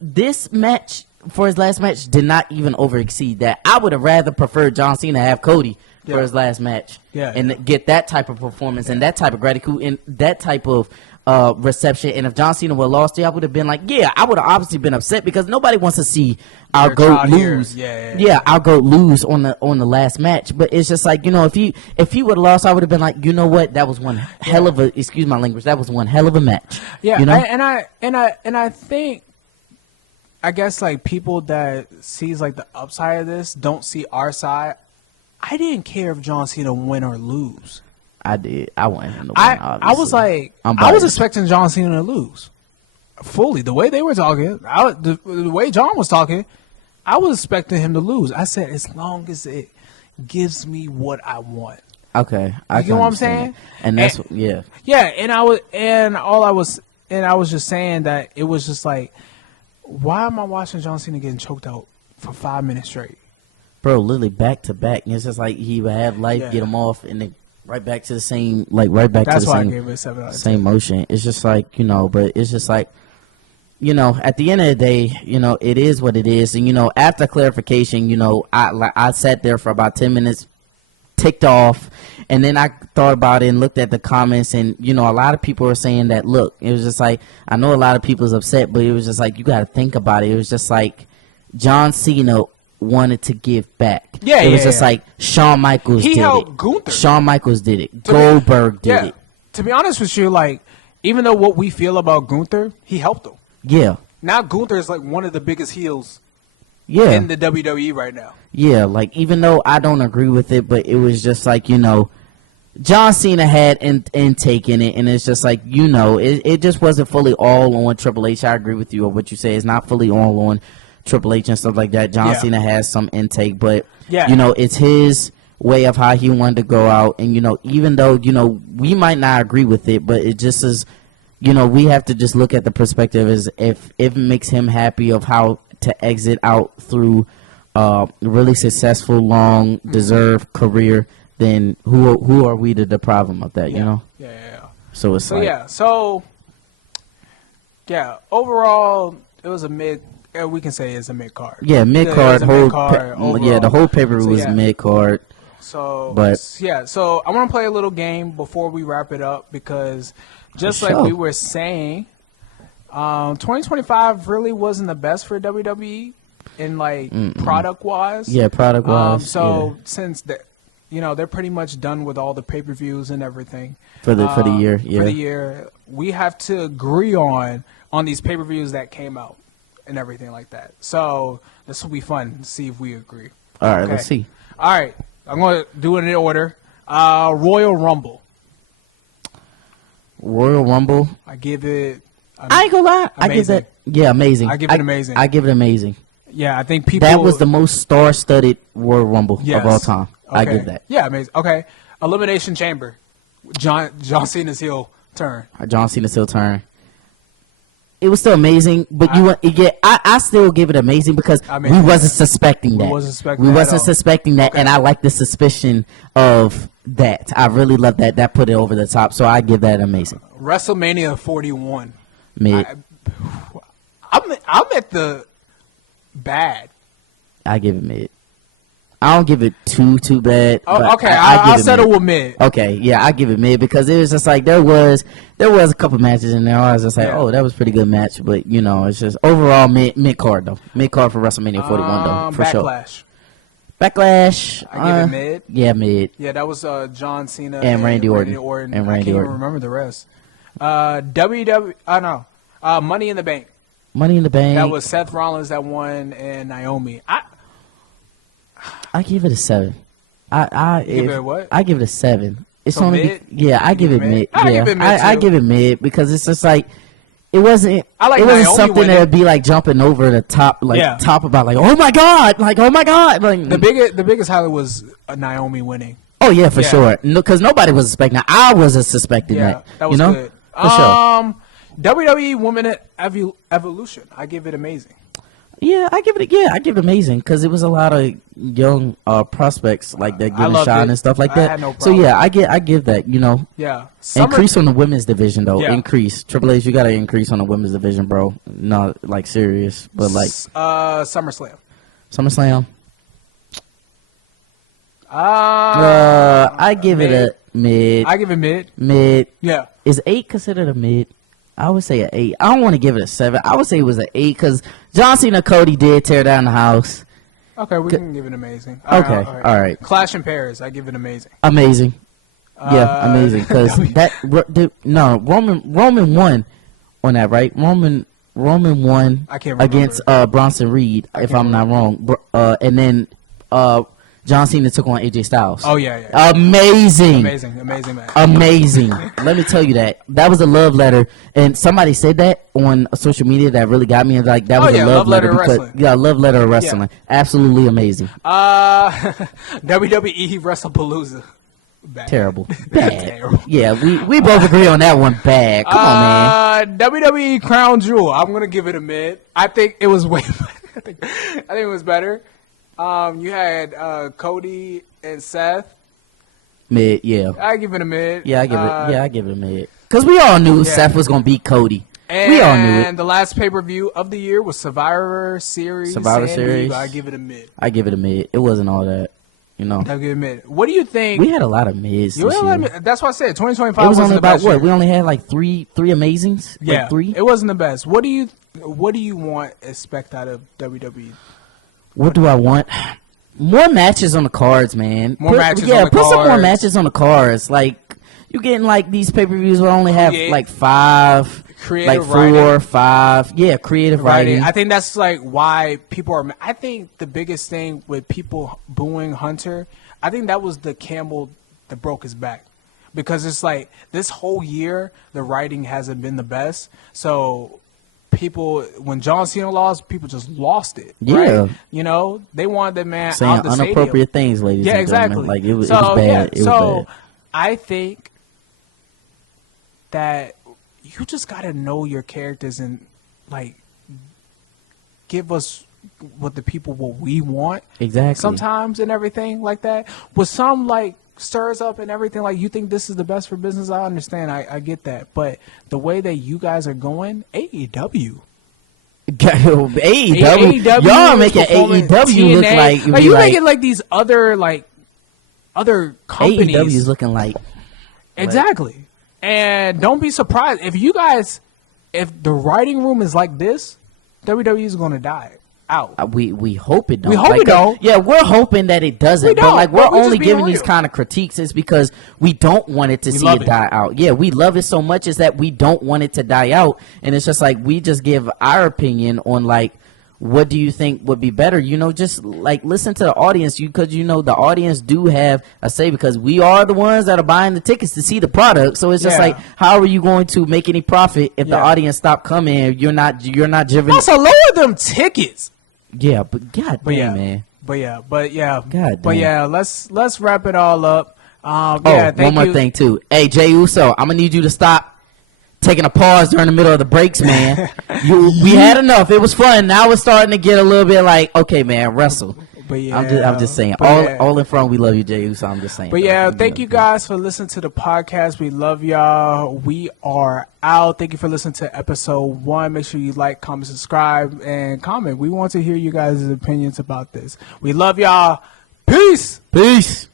match for his last match did not even over exceed that. I would have rather preferred John Cena have Cody for Yeah. his last match. Yeah, And yeah. get that type of performance and that type of gratitude and that type of reception. And if John Cena would have lost it, I would have been like, yeah, I would have obviously been upset because nobody wants to see our Their GOAT child here. lose. Yeah. Our GOAT lose on the last match. But it's just like, if he would have lost, I would have been like, you know what, that was one hell of a, excuse my language, that was one hell of a match. Yeah, you know? I think, I guess, like, people that sees like the upside of this don't see our side. I didn't care if John Cena win or lose. I did. I wanted him to win. I was like, I was expecting John Cena to lose fully. The way they were talking, the way John was talking, I was expecting him to lose. I said, as long as it gives me what I want. Okay, you know what I'm saying? And that's yeah. And I was just saying that it was just like, why am I watching John Cena getting choked out for 5 minutes straight? Bro, literally back to back. And it's just like he would have life, get him off, and then right back to the same, That's to why the I gave it 7 out of 10. same motion. It's just like, but it's just like, at the end of the day, it is what it is. And, after clarification, I sat there for about 10 minutes, ticked off, and then I thought about it and looked at the comments, and, a lot of people were saying that, look, it was just like, I know a lot of people's upset, but it was just like, you got to think about it. It was just like John Cena wanted to give back. It was just like Shawn Michaels did it. He helped Gunther. Shawn Michaels did it. Goldberg did it. To be honest with you, like, even though what we feel about Gunther, he helped him. Yeah. Now Gunther is like one of the biggest heels in the WWE right now. Yeah, like, even though I don't agree with it, but it was just like, John Cena had intake in it, and it's just like, it just wasn't fully all on Triple H. I agree with you on what you say. It's not fully all on Triple H and stuff like that. John Cena has some intake, but it's his way of how he wanted to go out. And even though we might not agree with it, but it just is, we have to just look at the perspective as if it makes him happy of how to exit out through really successful, long deserved career. Then who are we to deprive him of that? So it's overall it was a mid. We can say it's a mid card. Yeah, mid card. The whole paper was mid card. So I want to play a little game before we wrap it up, because just like we were saying, 2025 really wasn't the best for WWE in product wise. Yeah, product wise. Since they're pretty much done with all the pay-per-views and everything for the year. For the year, we have to agree on these pay-per-views that came out and everything like that. So this will be fun to see if we agree. All right, let's see. All right, I'm going to do it in order. Royal Rumble. I give it. I ain't gonna lie. Amazing. I give that. Yeah, amazing. I give it amazing. I give it amazing. Yeah, I think people. That was the most star-studded Royal Rumble of all time. Okay. I give that. Yeah, amazing. Okay, Elimination Chamber. John Cena's heel turn. John Cena's heel turn. It was still amazing, but I still give it amazing because we wasn't suspecting that. We wasn't suspecting that, and I like the suspicion of that. I really love that. That put it over the top, so I give that amazing. WrestleMania 41. Mid. I'm at the bad. I give it mid. I don't give it too bad. Oh, okay, I'll settle with mid. Okay, yeah, I give it mid because it was just like there was a couple matches in there. I was just like, oh, that was a pretty good match, but it's just overall mid card though. Mid card for WrestleMania 41 though, for sure. Backlash. I give it mid. Yeah, mid. Yeah, that was John Cena and Randy Orton. I can't even remember the rest. WWE. I know. Money in the Bank. Money in the Bank. That was Seth Rollins that won and Naomi. I give it a 7. I give it what? I give it a 7. It's so only mid? I give it mid. I give it mid. I give it mid because it's just like it wasn't. It wasn't something that would be like jumping over the top, top about like oh my god, like the biggest highlight was Naomi winning. Oh yeah, for sure. No, because nobody was expecting that. I wasn't suspecting that. That was good. For sure. WWE Women Evolution. I give it amazing. Yeah, I give it amazing because it was a lot of young prospects like that getting shot and stuff like that. I had no so yeah, I give that. Yeah. Increase on the women's division though. Yeah. Increase. Triple H, you got to increase on the women's division, bro. Not like serious, but like SummerSlam. I give it a mid. I give it mid. Mid. Yeah. is 8 considered a mid? I would say an 8. I don't want to give it a 7. I would say it was an 8 because John Cena Cody did tear down the house. Okay, we can give it amazing. Okay, all right. Clash in Paris, I give it amazing. Amazing. Yeah, amazing. Because Roman won on that, right? Roman won I can't remember. against Bronson Reed, if I'm not wrong. And then John Cena took on AJ Styles. Oh yeah. Amazing man. Amazing. Let me tell you that was a love letter, and somebody said that on social media that really got me. Like that was a love letter because love letter of wrestling. Yeah. Absolutely amazing. WWE WrestlePalooza. Bad. Terrible. Bad. Terrible. Yeah, we both agree on that one. Bad. Come on, man. WWE Crown Jewel. I'm gonna give it a mid. I think it was way better. I think it was better. You had Cody and Seth. Mid, yeah. I give it a mid. Yeah, I give it a mid. Because we all knew Seth was gonna beat Cody. We all knew it. And the last pay-per-view of the year was Survivor Series. I give it a mid. I give it a mid. It wasn't all that. You know, I give it a mid. What do you think? We had a lot of mids this year. That's what I said. 2025 it was only about what? Year. We only had like three amazings. Yeah, like 3. It wasn't the best. What do you expect out of WWE? What do I want? More matches on the cards, man. More matches on the cards. Yeah, put some more matches on the cards. Like, you getting like these pay-per-views will only have like 5. Creative like 4 writing. 5. Yeah, creative writing. I think that's like why people are. I think the biggest thing with people booing Hunter, I think that was the camel that broke his back. Because it's like this whole year, the writing hasn't been the best. So people, when John Cena lost, people just lost it. Yeah. Right? You know, they wanted that man saying out the inappropriate stadium. things, ladies Yeah, and gentlemen. exactly. Like, it was bad. Yeah, it was bad. I think that you just got to know your characters and, like, give us what we want. Exactly. Sometimes and everything like that. With some, like, stirs up and everything, like, you think this is the best for business, I understand. I get that. But the way that you guys are going, AEW. AEW. Y'all making AEW look like you making like these other companies. AEW is looking like exactly. And don't be surprised if the writing room is like this, WWE is going to die out. We hope it don't. We hope it don't. Yeah, we're hoping that it doesn't. But like we're only giving these kind of critiques is because we don't want it to see it die out. Yeah, we love it so much is that we don't want it to die out, and it's just like we just give our opinion on like what do you think would be better. You know, just like listen to the audience, because you know the audience do have a say because we are the ones that are buying the tickets to see the product. So it's just like, how are you going to make any profit if the audience stop coming? You're not driven. Also, lower them tickets. Yeah, but man. But yeah, let's wrap it all up. One more thing too. Hey, Jey Uso, I'm gonna need you to stop taking a pause during the middle of the breaks, man. We had enough. It was fun. Now it's starting to get a little bit like, okay, man, wrestle. But yeah, I'm just saying. All in front, we love you, Jey Uso. I'm just saying. But yeah, thank you guys for listening to the podcast. We love y'all. We are out. Thank you for listening to episode 1. Make sure you like, comment, subscribe, and comment. We want to hear you guys' opinions about this. We love y'all. Peace. Peace.